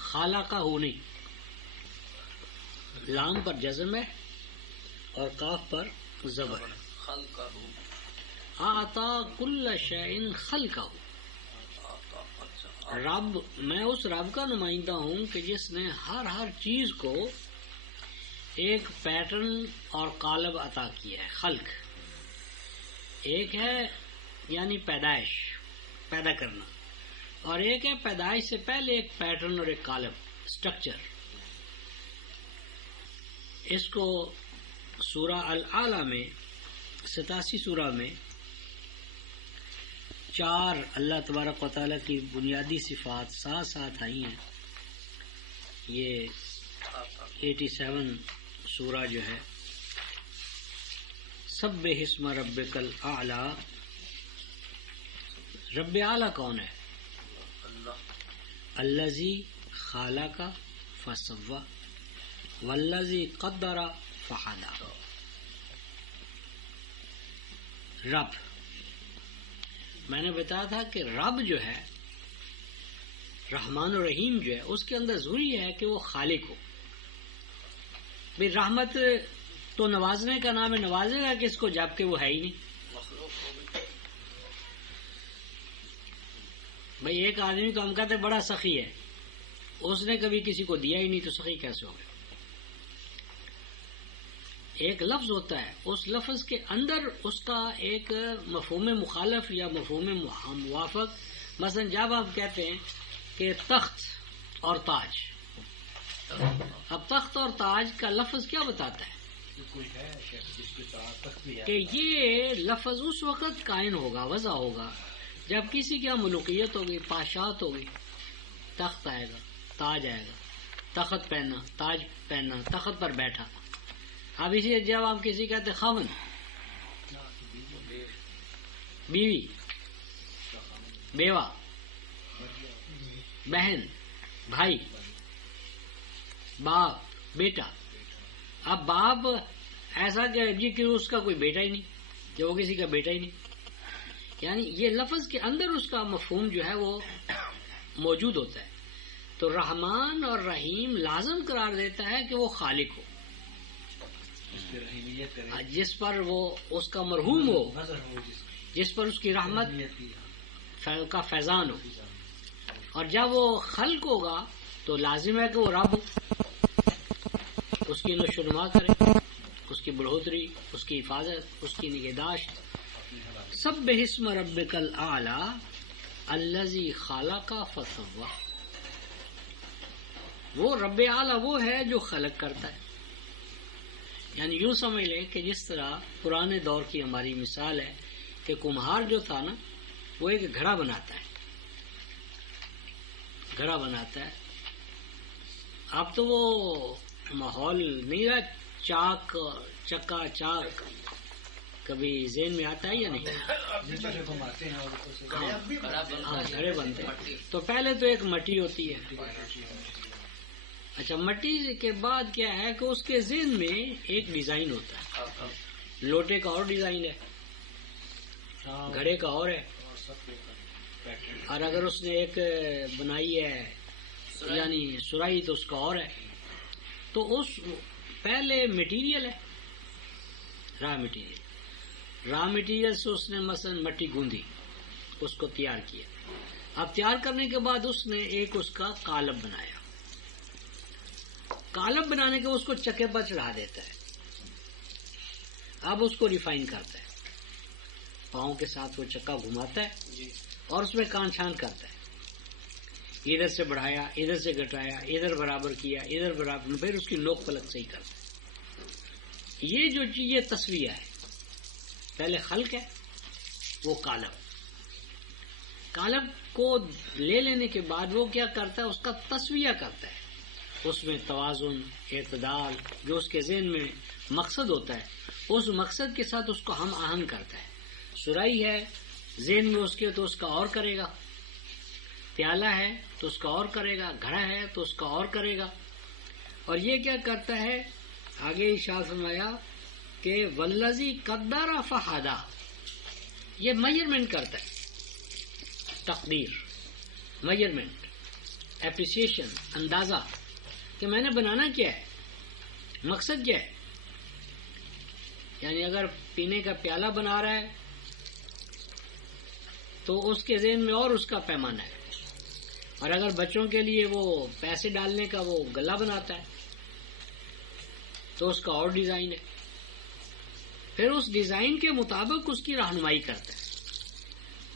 خالقہ نہیں. لام پر جزم ہے اور کاف پر زبر ہے. اعطى کل شیء خلقہ، رب، میں اس رب کا نمائندہ ہوں کہ جس نے ہر چیز کو ایک پیٹرن اور قالب عطا کیا ہے. خلق ایک ہے یعنی پیدائش، پیدا کرنا، اور ایک ہے پیدائش سے پہلے ایک پیٹرن اور ایک قالب، سٹرکچر. اس کو سورہ الاعلیٰ میں 87 سورہ میں 4 اللہ تبارک و تعالیٰ کی بنیادی صفات ساتھ آئی ہیں. یہ 87 سورہ جو ہے، سبح اسم ربک الاعلیٰ. رب اعلیٰ کون ہے؟ الذی خلق فسوى والذی قدر فہدی. رب، میں نے بتایا تھا کہ رب جو ہے رحمان و رحیم جو ہے اس کے اندر ضروری ہے کہ وہ خالق ہو. بھئی رحمت تو نوازنے کا نام ہے، نوازے گا کس کو جبکہ وہ ہے ہی نہیں. بھئی ایک آدمی تو ہم کہتے ہیں بڑا سخی ہے، اس نے کبھی کسی کو دیا ہی نہیں تو سخی کیسے ہو گیا؟ ایک لفظ ہوتا ہے، اس لفظ کے اندر اس کا ایک مفہوم مخالف یا مفہوم موافق. مثلا جب آپ کہتے ہیں کہ تخت اور تاج، اب تخت اور تاج کا لفظ کیا بتاتا ہے کہ یہ لفظ اس وقت قائم ہوگا، وضع ہوگا جب کسی کی ملوکیت ہوگی، پاشات ہوگی. تخت آئے گا، تاج آئے گا، تخت پہننا، تاج پہننا، تخت پر بیٹھا. اب اسی جب آپ کسی کہتے خاوند، بیوی، بیوہ، بہن، بھائی، باپ، بیٹا. اب باپ ایسا کہ جی کہ اس کا کوئی بیٹا ہی نہیں، کہ وہ کسی کا بیٹا ہی نہیں. یعنی یہ لفظ کے اندر اس کا مفہوم جو ہے وہ موجود ہوتا ہے. تو رحمان اور رحیم لازم قرار دیتا ہے کہ وہ خالق ہو، جس پر وہ اس کا مرحوم ہو، جس پر اس کی رحمت کا فیضان ہو. اور جب وہ خلق ہوگا تو لازم ہے کہ وہ رب ہو، اس کی نشو و نما کرے، اس کی بڑھوتری، اس کی حفاظت، اس کی نگہداشت. سبح اسم ربک الاعلی الذی خلق فسوی. وہ رب اعلیٰ وہ ہے جو خلق کرتا ہے. یعنی یوں سمجھ لیں کہ جس طرح پرانے دور کی ہماری مثال ہے کہ کمہار جو تھا نا وہ ایک گھڑا بناتا ہے، گھڑا بناتا ہے. اب تو وہ ماحول نہیں رہا، چاک چکا چاک کبھی ذہن میں آتا ہے یا نہیں؟ ہاں گھڑے بنتے ہیں. تو پہلے تو ایک مٹی ہوتی ہے. اچھا مٹی کے بعد کیا ہے کہ اس کے ذہن میں ایک ڈیزائن ہوتا ہے. لوٹے کا اور ڈیزائن ہے، گھڑے کا اور ہے، اور اگر اس نے ایک بنائی ہے یعنی سرائی تو اس کا اور ہے. تو اس پہلے مٹیریل ہے، را مٹیریل سے اس نے مثلا مٹی گوندھی، اس کو تیار کیا. اب تیار کرنے کے بعد اس نے ایک اس کا قالب بنایا. قالب بنانے کے اس کو چکے پر چڑھا دیتا ہے. اب اس کو ریفائن کرتا ہے، پاؤں کے ساتھ وہ چکا گھماتا ہے اور اس میں کان چھان کرتا ہے. ادھر سے بڑھایا، ادھر سے گھٹایا، ادھر برابر کیا، ادھر برابر، پھر اس کی نوک پلک صحیح کرتا ہے. یہ جو چیز یہ تسویہ ہے، پہلے خلق ہے، وہ قالب کو لے لینے کے بعد وہ کیا کرتا ہے، اس کا تسویہ کرتا ہے. اس میں توازن، اعتدال، جو اس کے ذہن میں مقصد ہوتا ہے اس مقصد کے ساتھ اس کو ہم آہنگ کرتا ہے. سرائی ہے ذہن میں اس کے تو اس کا اور کرے گا، پیالہ ہے تو اس کا اور کرے گا، گھڑا ہے تو اس کا اور کرے گا. اور یہ کیا کرتا ہے، آگے ارشاد فرمایا کہ والذی قدر فہدی، یہ میجرمنٹ کرتا ہے، تقدیر، میجرمنٹ، اپریسیشن، اندازہ کہ میں نے بنانا کیا ہے، مقصد کیا ہے. یعنی اگر پینے کا پیالہ بنا رہا ہے تو اس کے ذہن میں اور اس کا پیمانہ ہے، اور اگر بچوں کے لیے وہ پیسے ڈالنے کا وہ گلا بناتا ہے تو اس کا اور ڈیزائن ہے. پھر اس ڈیزائن کے مطابق اس کی رہنمائی کرتا ہے،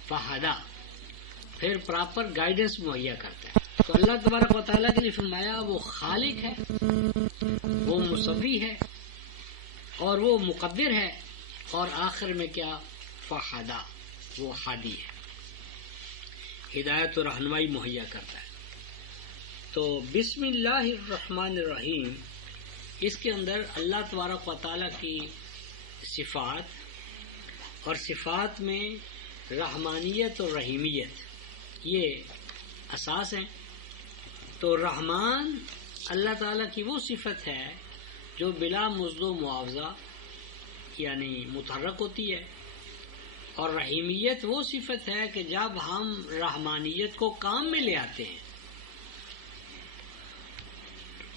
فہدی، پھر پراپر گائیڈنس مہیا کرتا ہے. تو اللہ تبارک و تعالیٰ کے لیے فرمایا وہ خالق ہے، وہ مسوی ہے، اور وہ مقدر ہے، اور آخر میں کیا، فہدی، وہ ہادی ہے، ہدایت و رہنمائی مہیا کرتا ہے. تو بسم اللہ الرحمن الرحیم، اس کے اندر اللہ تبارک و تعالیٰ کی صفات، اور صفات میں رحمانیت اور رحیمیت یہ اساس ہیں. تو رحمان اللہ تعالیٰ کی وہ صفت ہے جو بلا مزد و معاوضہ یعنی متحرک ہوتی ہے، اور رحیمیت وہ صفت ہے کہ جب ہم رحمانیت کو کام میں لے آتے ہیں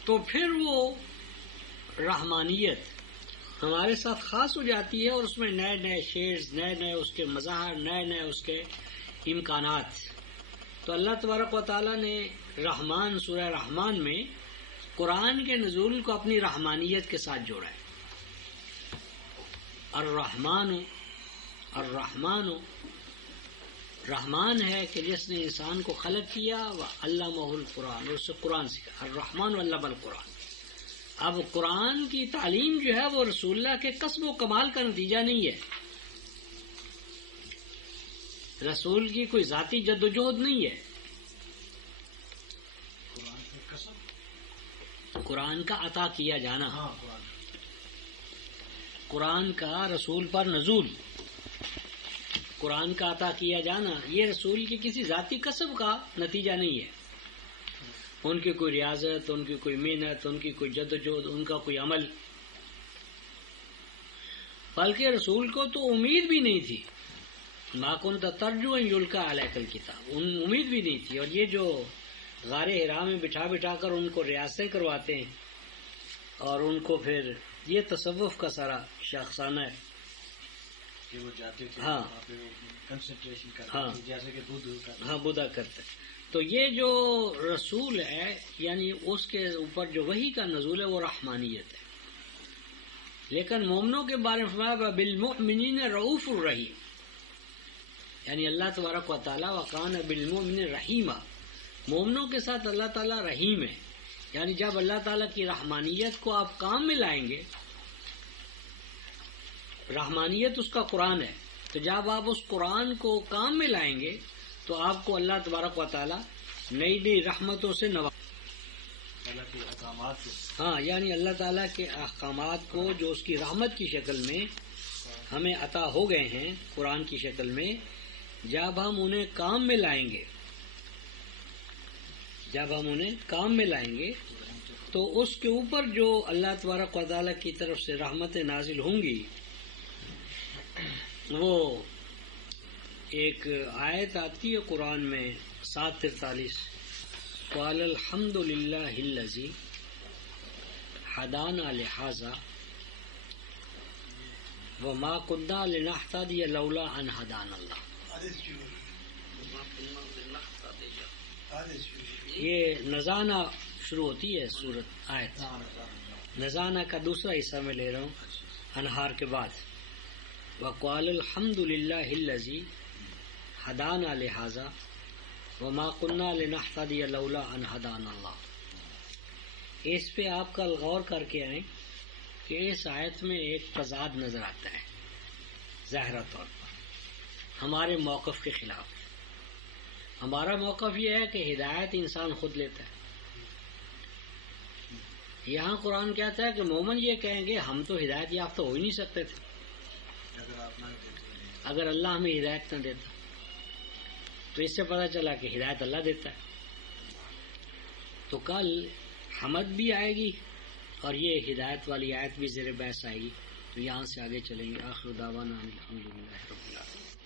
تو پھر وہ رحمانیت ہمارے ساتھ خاص ہو جاتی ہے، اور اس میں نئے نئے شیڈز، نئے نئے اس کے مظاہر، نئے نئے اس کے امکانات. تو اللہ تبارک و تعالیٰ نے رحمان، سورہ رحمان میں قرآن کے نزول کو اپنی رحمانیت کے ساتھ جوڑا ہے. الرحمن رحمان ہے کہ جس نے انسان کو خلق کیا، وعلمہ القرآن، اور اس سے قرآن سکھا. الرحمن علم القرآن. اب قرآن کی تعلیم جو ہے وہ رسول اللہ کے کسب و کمال کا نتیجہ نہیں ہے، رسول کی کوئی ذاتی جد و جہد نہیں ہے. قرآن کا عطا کیا جانا، قرآن کا رسول پر نزول، قرآن کا عطا کیا جانا، یہ رسول کی کسی ذاتی کسب کا نتیجہ نہیں ہے. ان کی کوئی ریاضت، ان کی کوئی محنت، ان کی کوئی جد و جہد، ان کا کوئی عمل. بلکہ رسول کو تو امید بھی نہیں تھی، ما کنت ترجو ان یلقی علیک الکتاب، امید بھی نہیں تھی. اور یہ جو غار حرا میں بٹھا بٹھا کر ان کو ریاستیں کرواتے ہیں اور ان کو پھر یہ تصوف کا سارا شاخسانہ ہے کہ وہ جاتے تھے ہاں کنسنٹریشن کرتے ہاں تھے، جیسے کہ ہاں بدھا کرتے. تو یہ جو رسول ہے یعنی اس کے اوپر جو وحی کا نزول ہے وہ رحمانیت ہے. لیکن مومنوں کے بارے میں فرمایا بالمؤمنین رؤوف الرحیم، یعنی اللہ تبارک و تعالیٰ وکان بالمؤمنین رحیما، مومنوں کے ساتھ اللہ تعالیٰ رحیم ہے. یعنی جب اللہ تعالیٰ کی رحمانیت کو آپ کام میں لائیں گے، رحمانیت اس کا قرآن ہے، تو جب آپ اس قرآن کو کام میں لائیں گے تو آپ کو اللہ تبارک و تعالیٰ نئی نئی رحمتوں سے اللہ کے احکامات کو، ہاں یعنی اللہ تعالیٰ کے احکامات کو جو اس کی رحمت کی شکل میں ہمیں عطا ہو گئے ہیں قرآن کی شکل میں، جب ہم انہیں کام میں لائیں گے، تو اس کے اوپر جو اللہ تبارک و تعالیٰ کی طرف سے رحمتیں نازل ہوں گی، وہ ایک آیت آتی ہے قرآن میں 7:43 قال الحمد للہ الذی ہدانا لہذا وما كنا لنهتدي لولا ان هدانا اللہ. یہ نذانہ شروع ہوتی ہے سورت آیت، نذانہ کا دوسرا حصہ میں لے رہا ہوں انہار کے بعد. وقال الحمد للہ الذی ہدانا لہذا وما كنا لنهتدي لولا ان هدانا اللہ. اس پہ آپ کل غور کر کے آئیں کہ اس آیت میں ایک تضاد نظر آتا ہے ظاہرہ طور پر ہمارے موقف کے خلاف. ہمارا موقف یہ ہے کہ ہدایت انسان خود لیتا ہے. یہاں قرآن کہتا ہے کہ مومن یہ کہیں گے ہم تو ہدایت یافتہ ہو ہی نہیں سکتے تھے اگر اللہ ہمیں ہدایت نہ دیتا. تو اس سے پتہ چلا کہ ہدایت اللہ دیتا ہے. تو کل حمد بھی آئے گی اور یہ ہدایت والی آیت بھی زیر بحث آئے گی. تو یہاں سے آگے چلیں گے. آخر دعوانا الحمدللہ رب العالمین.